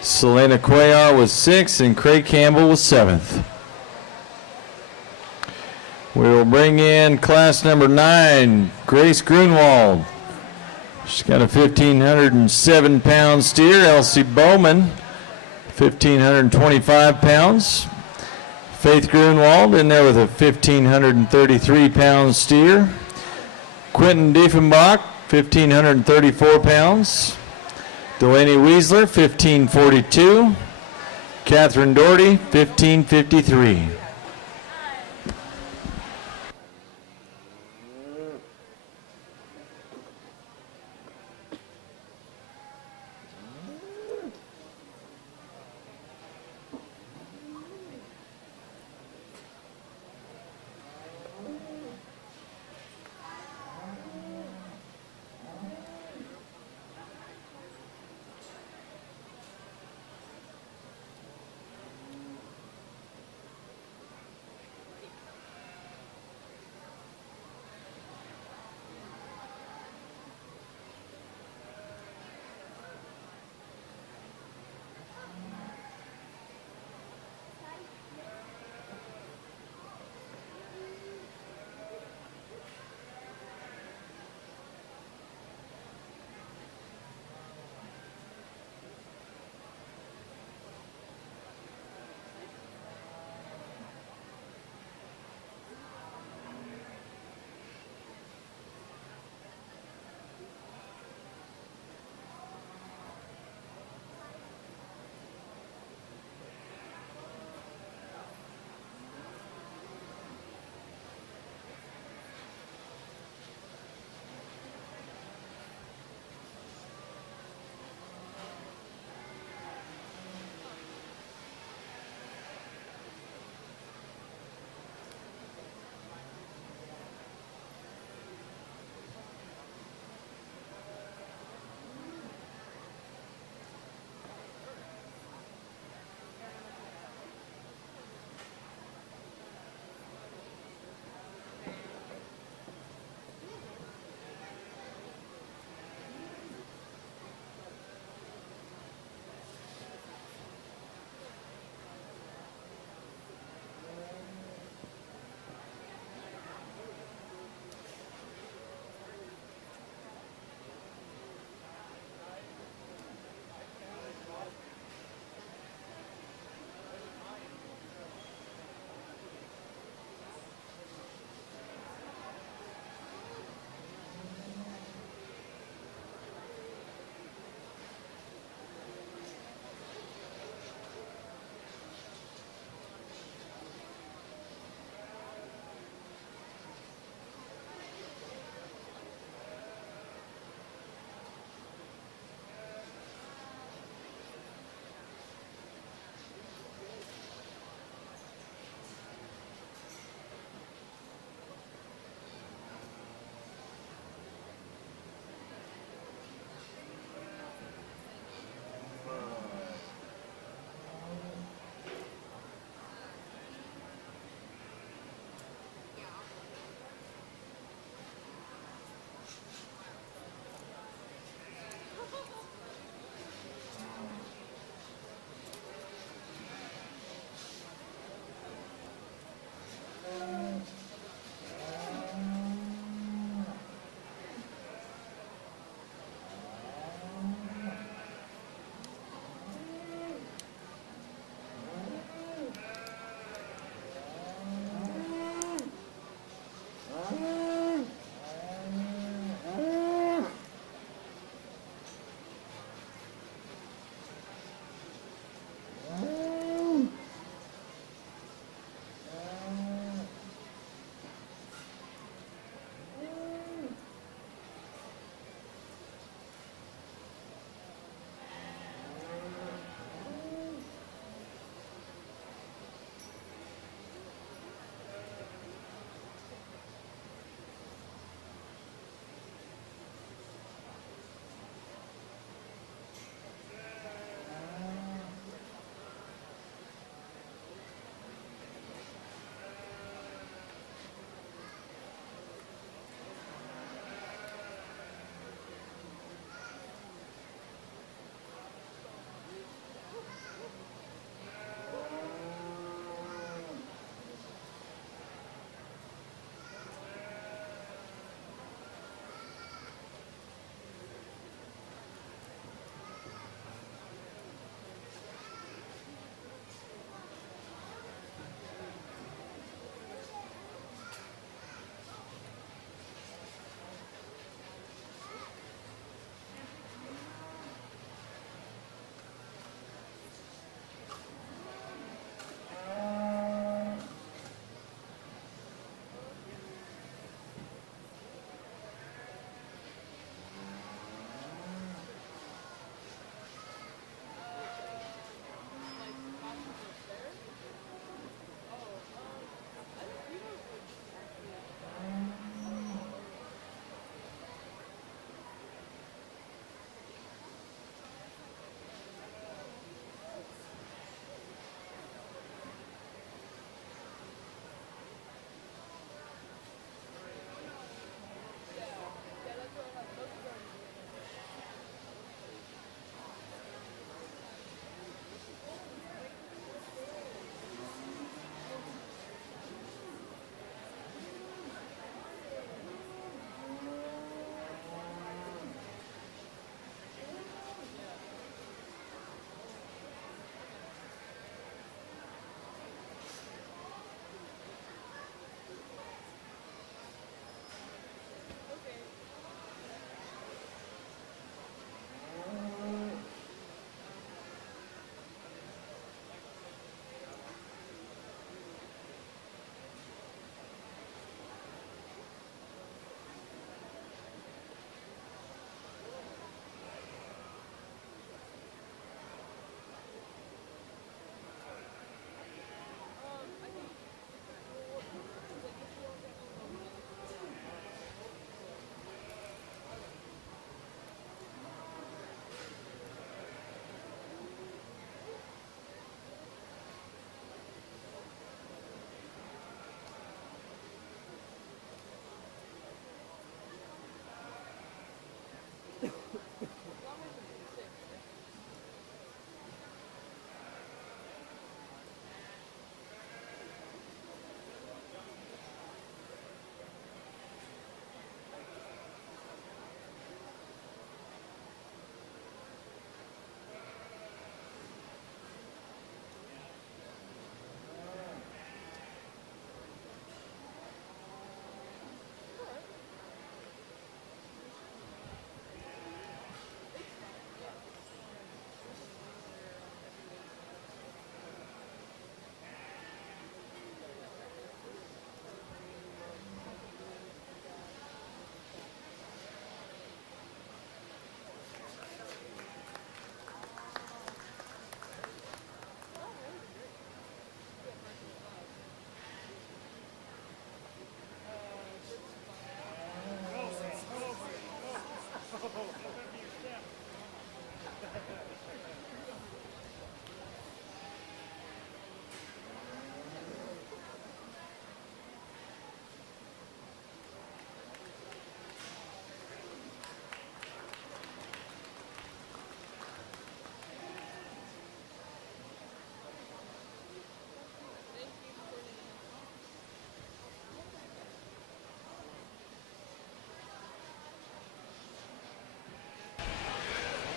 Selena Cuellar was 6th, and Craig Campbell was 7th. We will bring in class number 9, Grace Grunwald. She's got a 1,507-pound steer. Elsie Bowman, 1,525 pounds. Faith Grunwald in there with a 1,533-pound steer. Quentin Diefenbach, 1,534 pounds. Delaney Weisler, 1,542. Catherine Doherty, 1,553.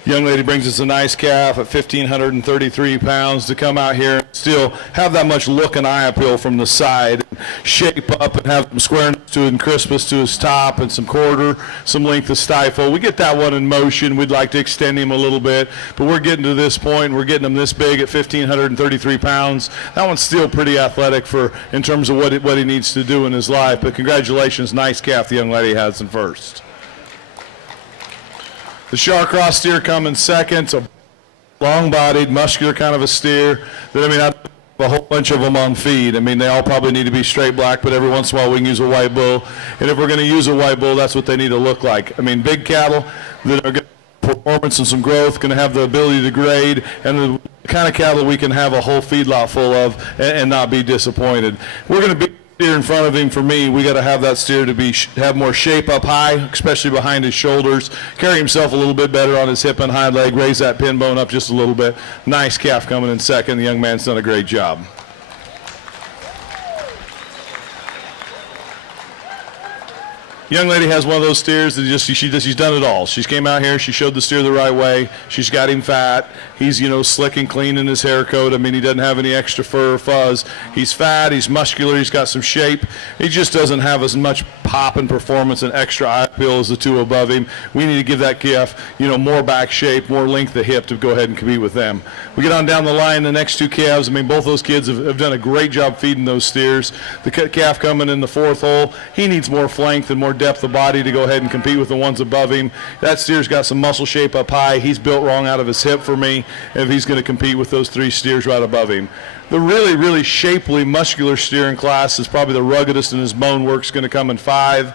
Young lady brings us a nice calf at 1,533 pounds to come out here and still have that much look and eye appeal from the side, shape up and have some squareness to it and crispness to his top and some quarter, some length of stifle. We get that one in motion. We'd like to extend him a little bit, but we're getting to this point. We're getting him this big at 1,533 pounds. That one's still pretty athletic for in terms of what he needs to do in his life. But congratulations, nice calf the young lady has in first. The Shawcross steer coming second, a long-bodied, muscular kind of a steer. That I have a whole bunch of them on feed. I mean, they all probably need to be straight black, but every once in a while we can use a white bull. And if we're going to use a white bull, that's what they need to look like. I mean, big cattle that are going to have performance and some growth, going to have the ability to grade, and the kind of cattle we can have a whole feedlot full of and not be disappointed. We're going to be steer in front of him. For me, we got to have that steer to be have more shape up high, especially behind his shoulders, carry himself a little bit better on his hip and hind leg, raise that pin bone up just a little bit. Nice calf coming in second. The young man's done a great job. Young lady has one of those steers that she's done it all. She's came out here, she showed the steer the right way. She's got him fat. He's, slick and clean in his hair coat. I mean, he doesn't have any extra fur or fuzz. He's fat, he's muscular, he's got some shape. He just doesn't have as much pop and performance and extra eye appeal as the two above him. We need to give that calf, more back shape, more length of hip to go ahead and compete with them. We get on down the line, the next two calves. I mean, both those kids have done a great job feeding those steers. The calf coming in the fourth hole, he needs more flank and more depth of body to go ahead and compete with the ones above him. That steer's got some muscle shape up high. He's built wrong out of his hip for me if he's going to compete with those three steers right above him. The really, really shapely, muscular steer in class is probably the ruggedest, and his bone work's going to come in 5.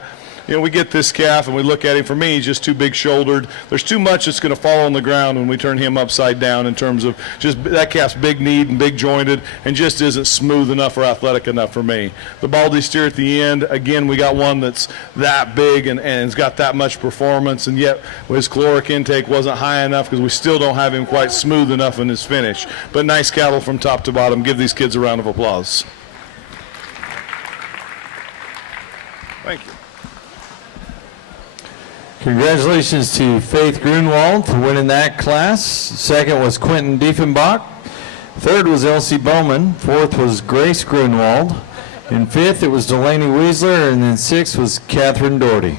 We get this calf and we look at him. For me, he's just too big shouldered. There's too much that's going to fall on the ground when we turn him upside down in terms of just that calf's big kneed and big jointed and just isn't smooth enough or athletic enough for me. The baldy steer at the end, again, we got one that's that big and has got that much performance, and yet his caloric intake wasn't high enough because we still don't have him quite smooth enough in his finish. But nice cattle from top to bottom. Give these kids a round of applause. Thank you. Congratulations to Faith Grunwald for winning that class. Second was Quentin Diefenbach. Third was Elsie Bowman. Fourth was Grace Grunwald. In fifth, it was Delaney Weisler. And then sixth was Catherine Doherty.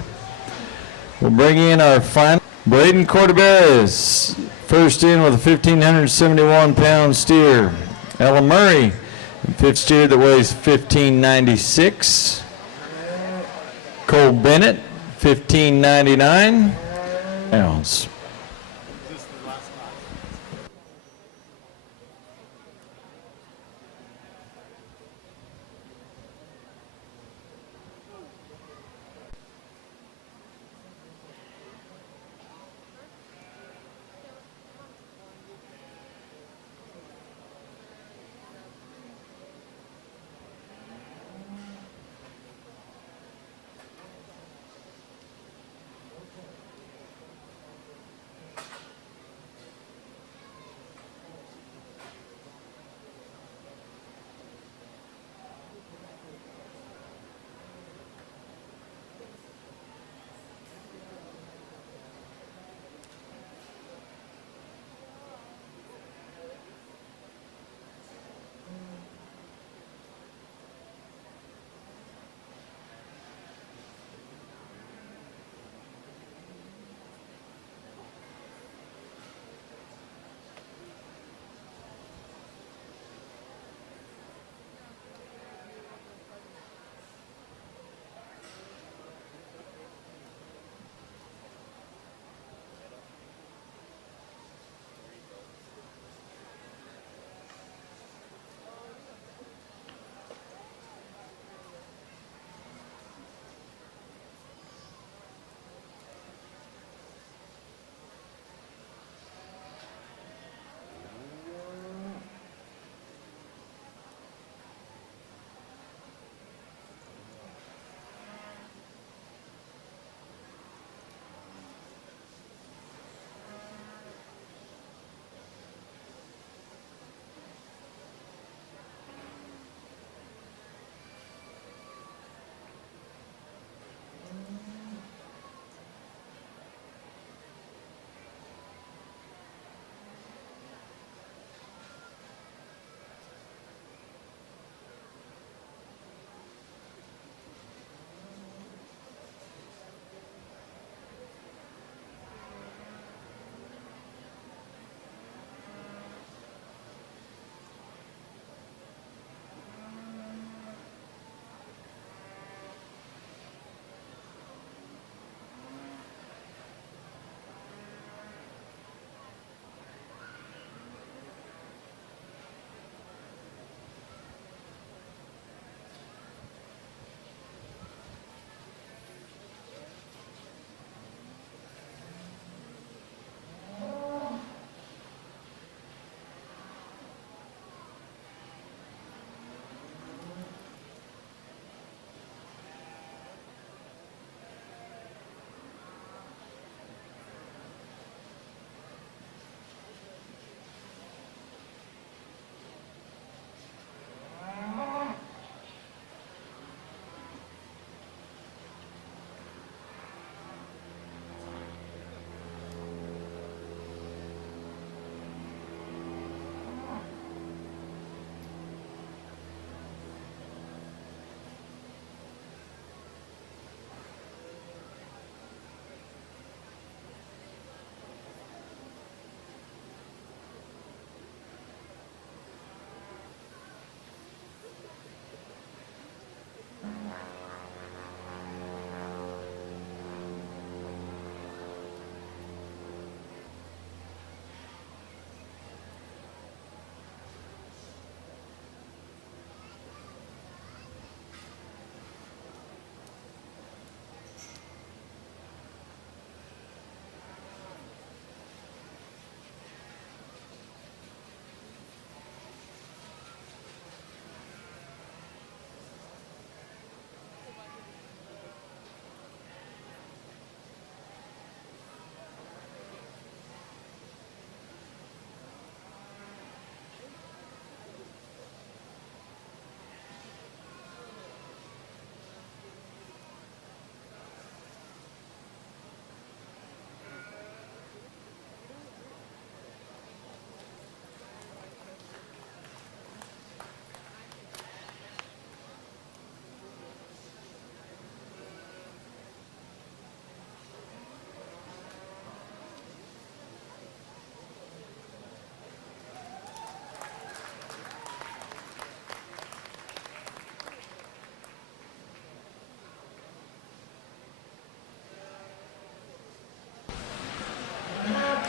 We'll bring in our final. Braden Cordeberes, first in with a 1,571-pound steer. Ella Murray, fifth steer that weighs 1,596. Cole Bennett, 1,599 pounds.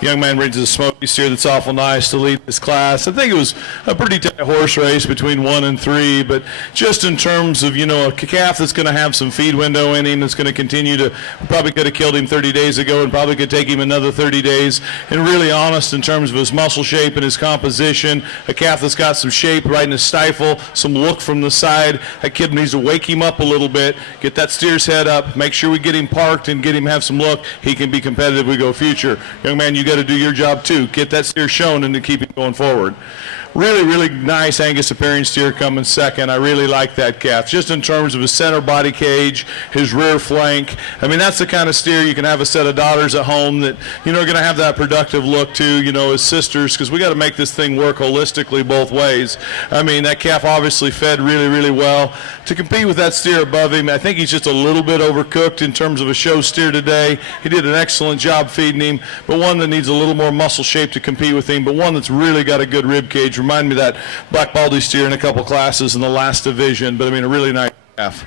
Young man brings a smoky steer that's awful nice to lead this class. I think it was a pretty tight horse race between 1 and 3, but just in terms of, you know, a calf that's going to have some feed window in him, that's going to continue to, probably could have killed him 30 days ago and probably could take him another 30 days, and really honest in terms of his muscle shape and his composition. A calf that's got some shape right in his stifle, some look from the side. That kid needs to wake him up a little bit, get that steer's head up, make sure we get him parked and get him have some look. He can be competitive we go future. Young man, you got to do your job too. Get that steer shown and to keep it going forward. Really, really nice Angus appearing steer coming second. I really like that calf. Just in terms of his center body cage, his rear flank. I mean, that's the kind of steer you can have a set of daughters at home that, you know, are going to have that productive look too, you know, as sisters, because we got to make this thing work holistically both ways. I mean, that calf obviously fed really, really well. To compete with that steer above him, I think he's just a little bit overcooked in terms of a show steer today. He did an excellent job feeding him, but one that needs a little more muscle shape to compete with him, but one that's really got a good rib cage. Remind me of that black baldy steer in a couple classes in the last division, but I mean a really nice calf.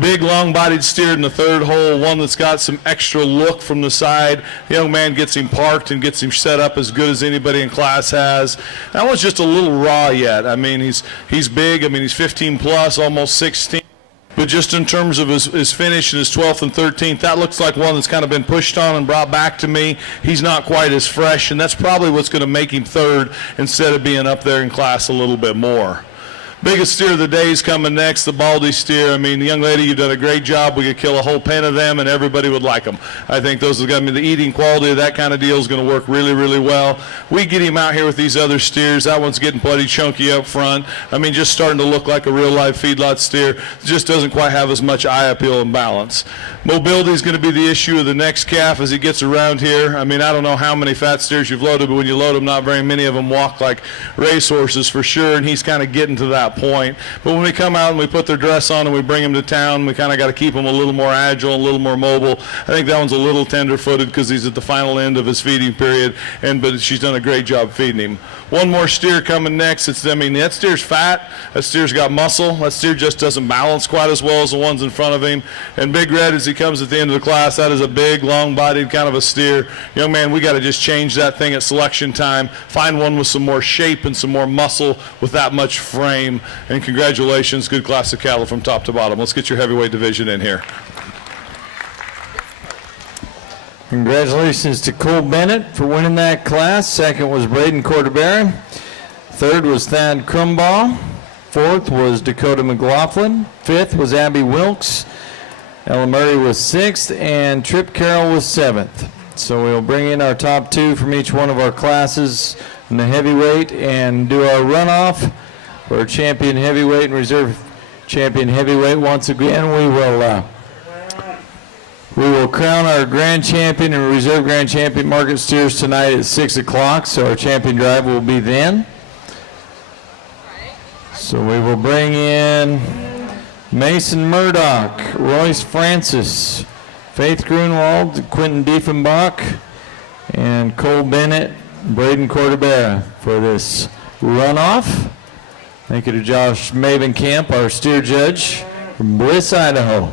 Big long-bodied steer in the third hole, one that's got some extra look from the side. The young man gets him parked and gets him set up as good as anybody in class has. That one's just a little raw yet. I mean, he's big. I mean, he's 15 plus, almost 16. But just in terms of his finish in his 12th and 13th, that looks like one that's kind of been pushed on and brought back to me. He's not quite as fresh, and that's probably what's going to make him third instead of being up there in class a little bit more. Biggest steer of the day is coming next, the baldy steer. I mean, the young lady, you've done a great job. We could kill a whole pen of them, and everybody would like them. I think those are going to be the eating quality of that kind of deal is going to work really, really well. We get him out here with these other steers. That one's getting plenty chunky up front. I mean, just starting to look like a real live feedlot steer. Just doesn't quite have as much eye appeal and balance. Mobility is going to be the issue of the next calf as he gets around here. I mean, I don't know how many fat steers you've loaded, but when you load them, not very many of them walk like racehorses for sure, and he's kind of getting to that point. But when we come out and we put their dress on and we bring them to town, we kind of got to keep them a little more agile, a little more mobile. I think that one's a little tender-footed because he's at the final end of his feeding period, but she's done a great job feeding him. One more steer coming next. I mean, that steer's fat. That steer's got muscle. That steer just doesn't balance quite as well as the ones in front of him. And Big Red, as he comes at the end of the class, that is a big, long-bodied kind of a steer. Young man, we got to just change that thing at selection time. Find one with some more shape and some more muscle with that much frame. And congratulations, good class of cattle from top to bottom. Let's get your heavyweight division in here. Congratulations to Cole Bennett for winning that class. Second was Braden Cordebera. Third was Thad Crumbaugh. Fourth was Dakota McLaughlin. Fifth was Abby Wilkes. Ella Murray was sixth, and Trip Carroll was seventh. So we'll bring in our top two from each one of our classes in the heavyweight and do our runoff for champion heavyweight and reserve champion heavyweight. Once again, we will crown our grand champion and reserve grand champion market steers tonight at 6 o'clock, so our champion drive will be then. So we will bring in Mason Murdoch, Royce Francis, Faith Grunwald, Quentin Diefenbach, and Cole Bennett, Braden Cordebera for this runoff. Thank you to Josh Mavenkamp, our steer judge from Bliss, Idaho.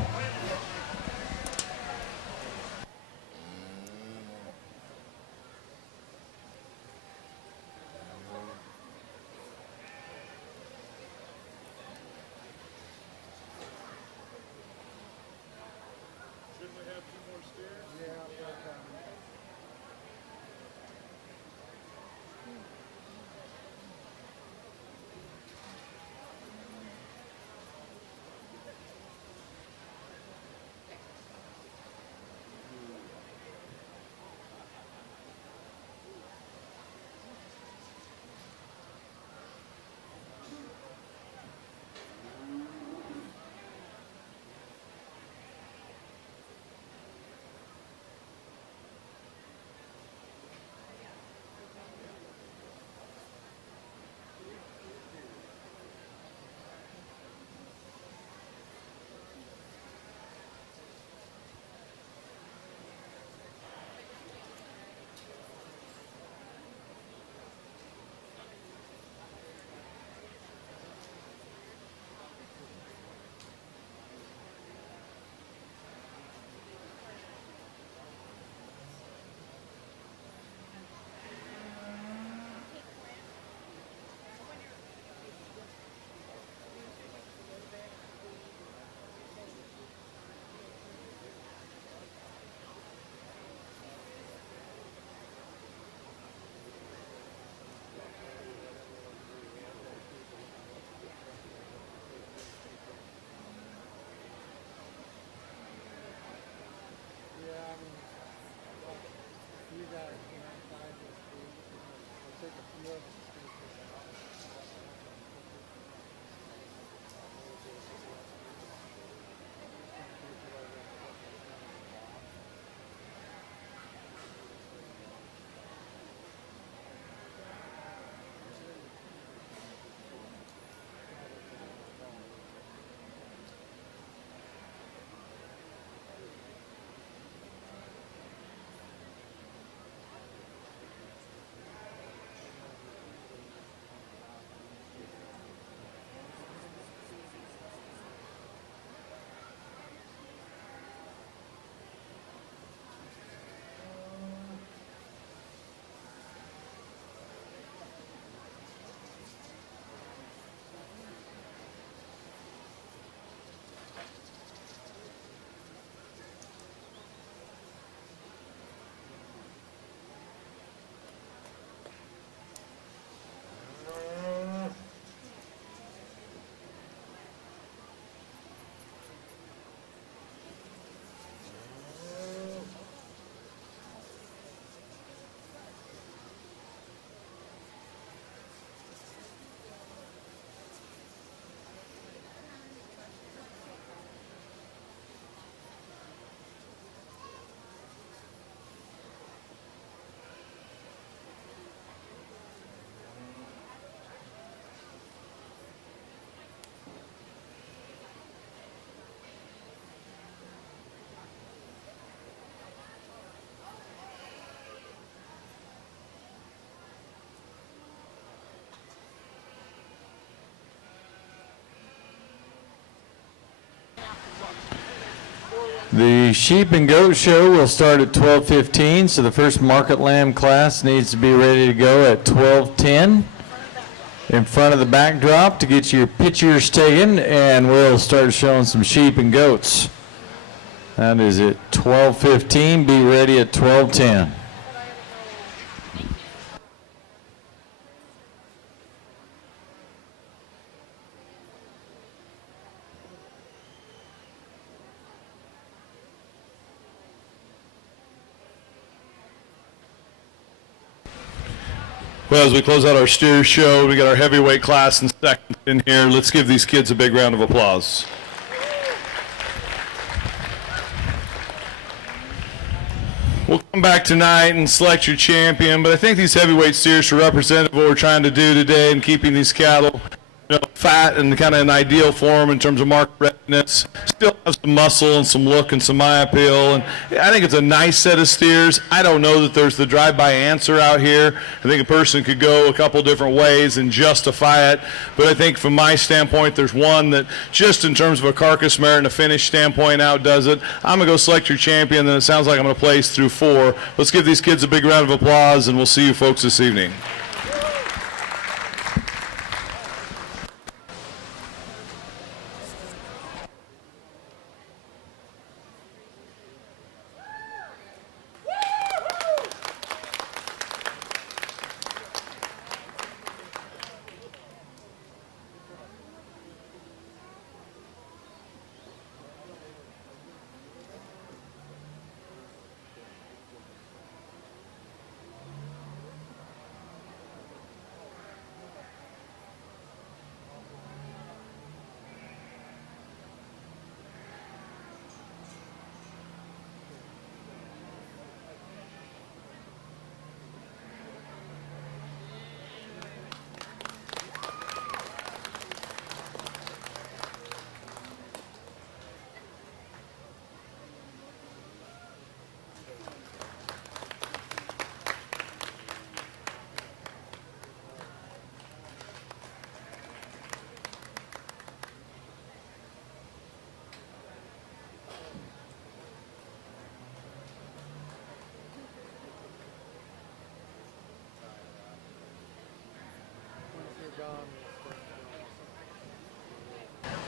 The sheep and goat show will start at 12:15, so the first market lamb class needs to be ready to go at 12:10 in front of the backdrop to get your pictures taken, and we'll start showing some sheep and goats. That is at 12:15. Be ready at 12:10. Well, as we close out our steer show, we got our heavyweight class in second in here. Let's give these kids a big round of applause. We'll come back tonight and select your champion, but I think these heavyweight steers are representative of what we're trying to do today in keeping these cattle fat and kind of an ideal form in terms of market readiness. Still has some muscle and some look and some eye appeal, and I think it's a nice set of steers. I don't know that there's the drive-by answer out here. I think a person could go a couple different ways and justify it, but I think from my standpoint there's one that just in terms of a carcass merit and a finish standpoint outdoes it. I'm going to go select your champion, then it sounds like I'm going to place through 4. Let's give these kids a big round of applause, and we'll see you folks this evening.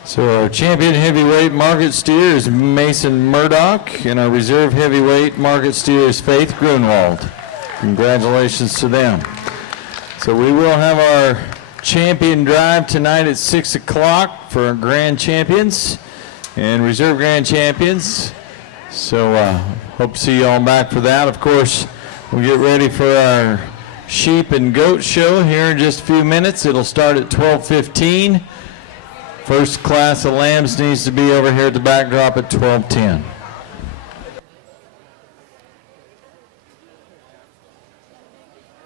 So our champion heavyweight market steer is Mason Murdoch, and our reserve heavyweight market steer is Faith Grunwald. Congratulations to them. So we will have our champion drive tonight at 6 o'clock for our grand champions and reserve grand champions. So hope to see you all back for that. Of course, we'll get ready for our sheep and goat show here in just a few minutes. It'll start at 12:15. First class of lambs needs to be over here at the backdrop at 12:10.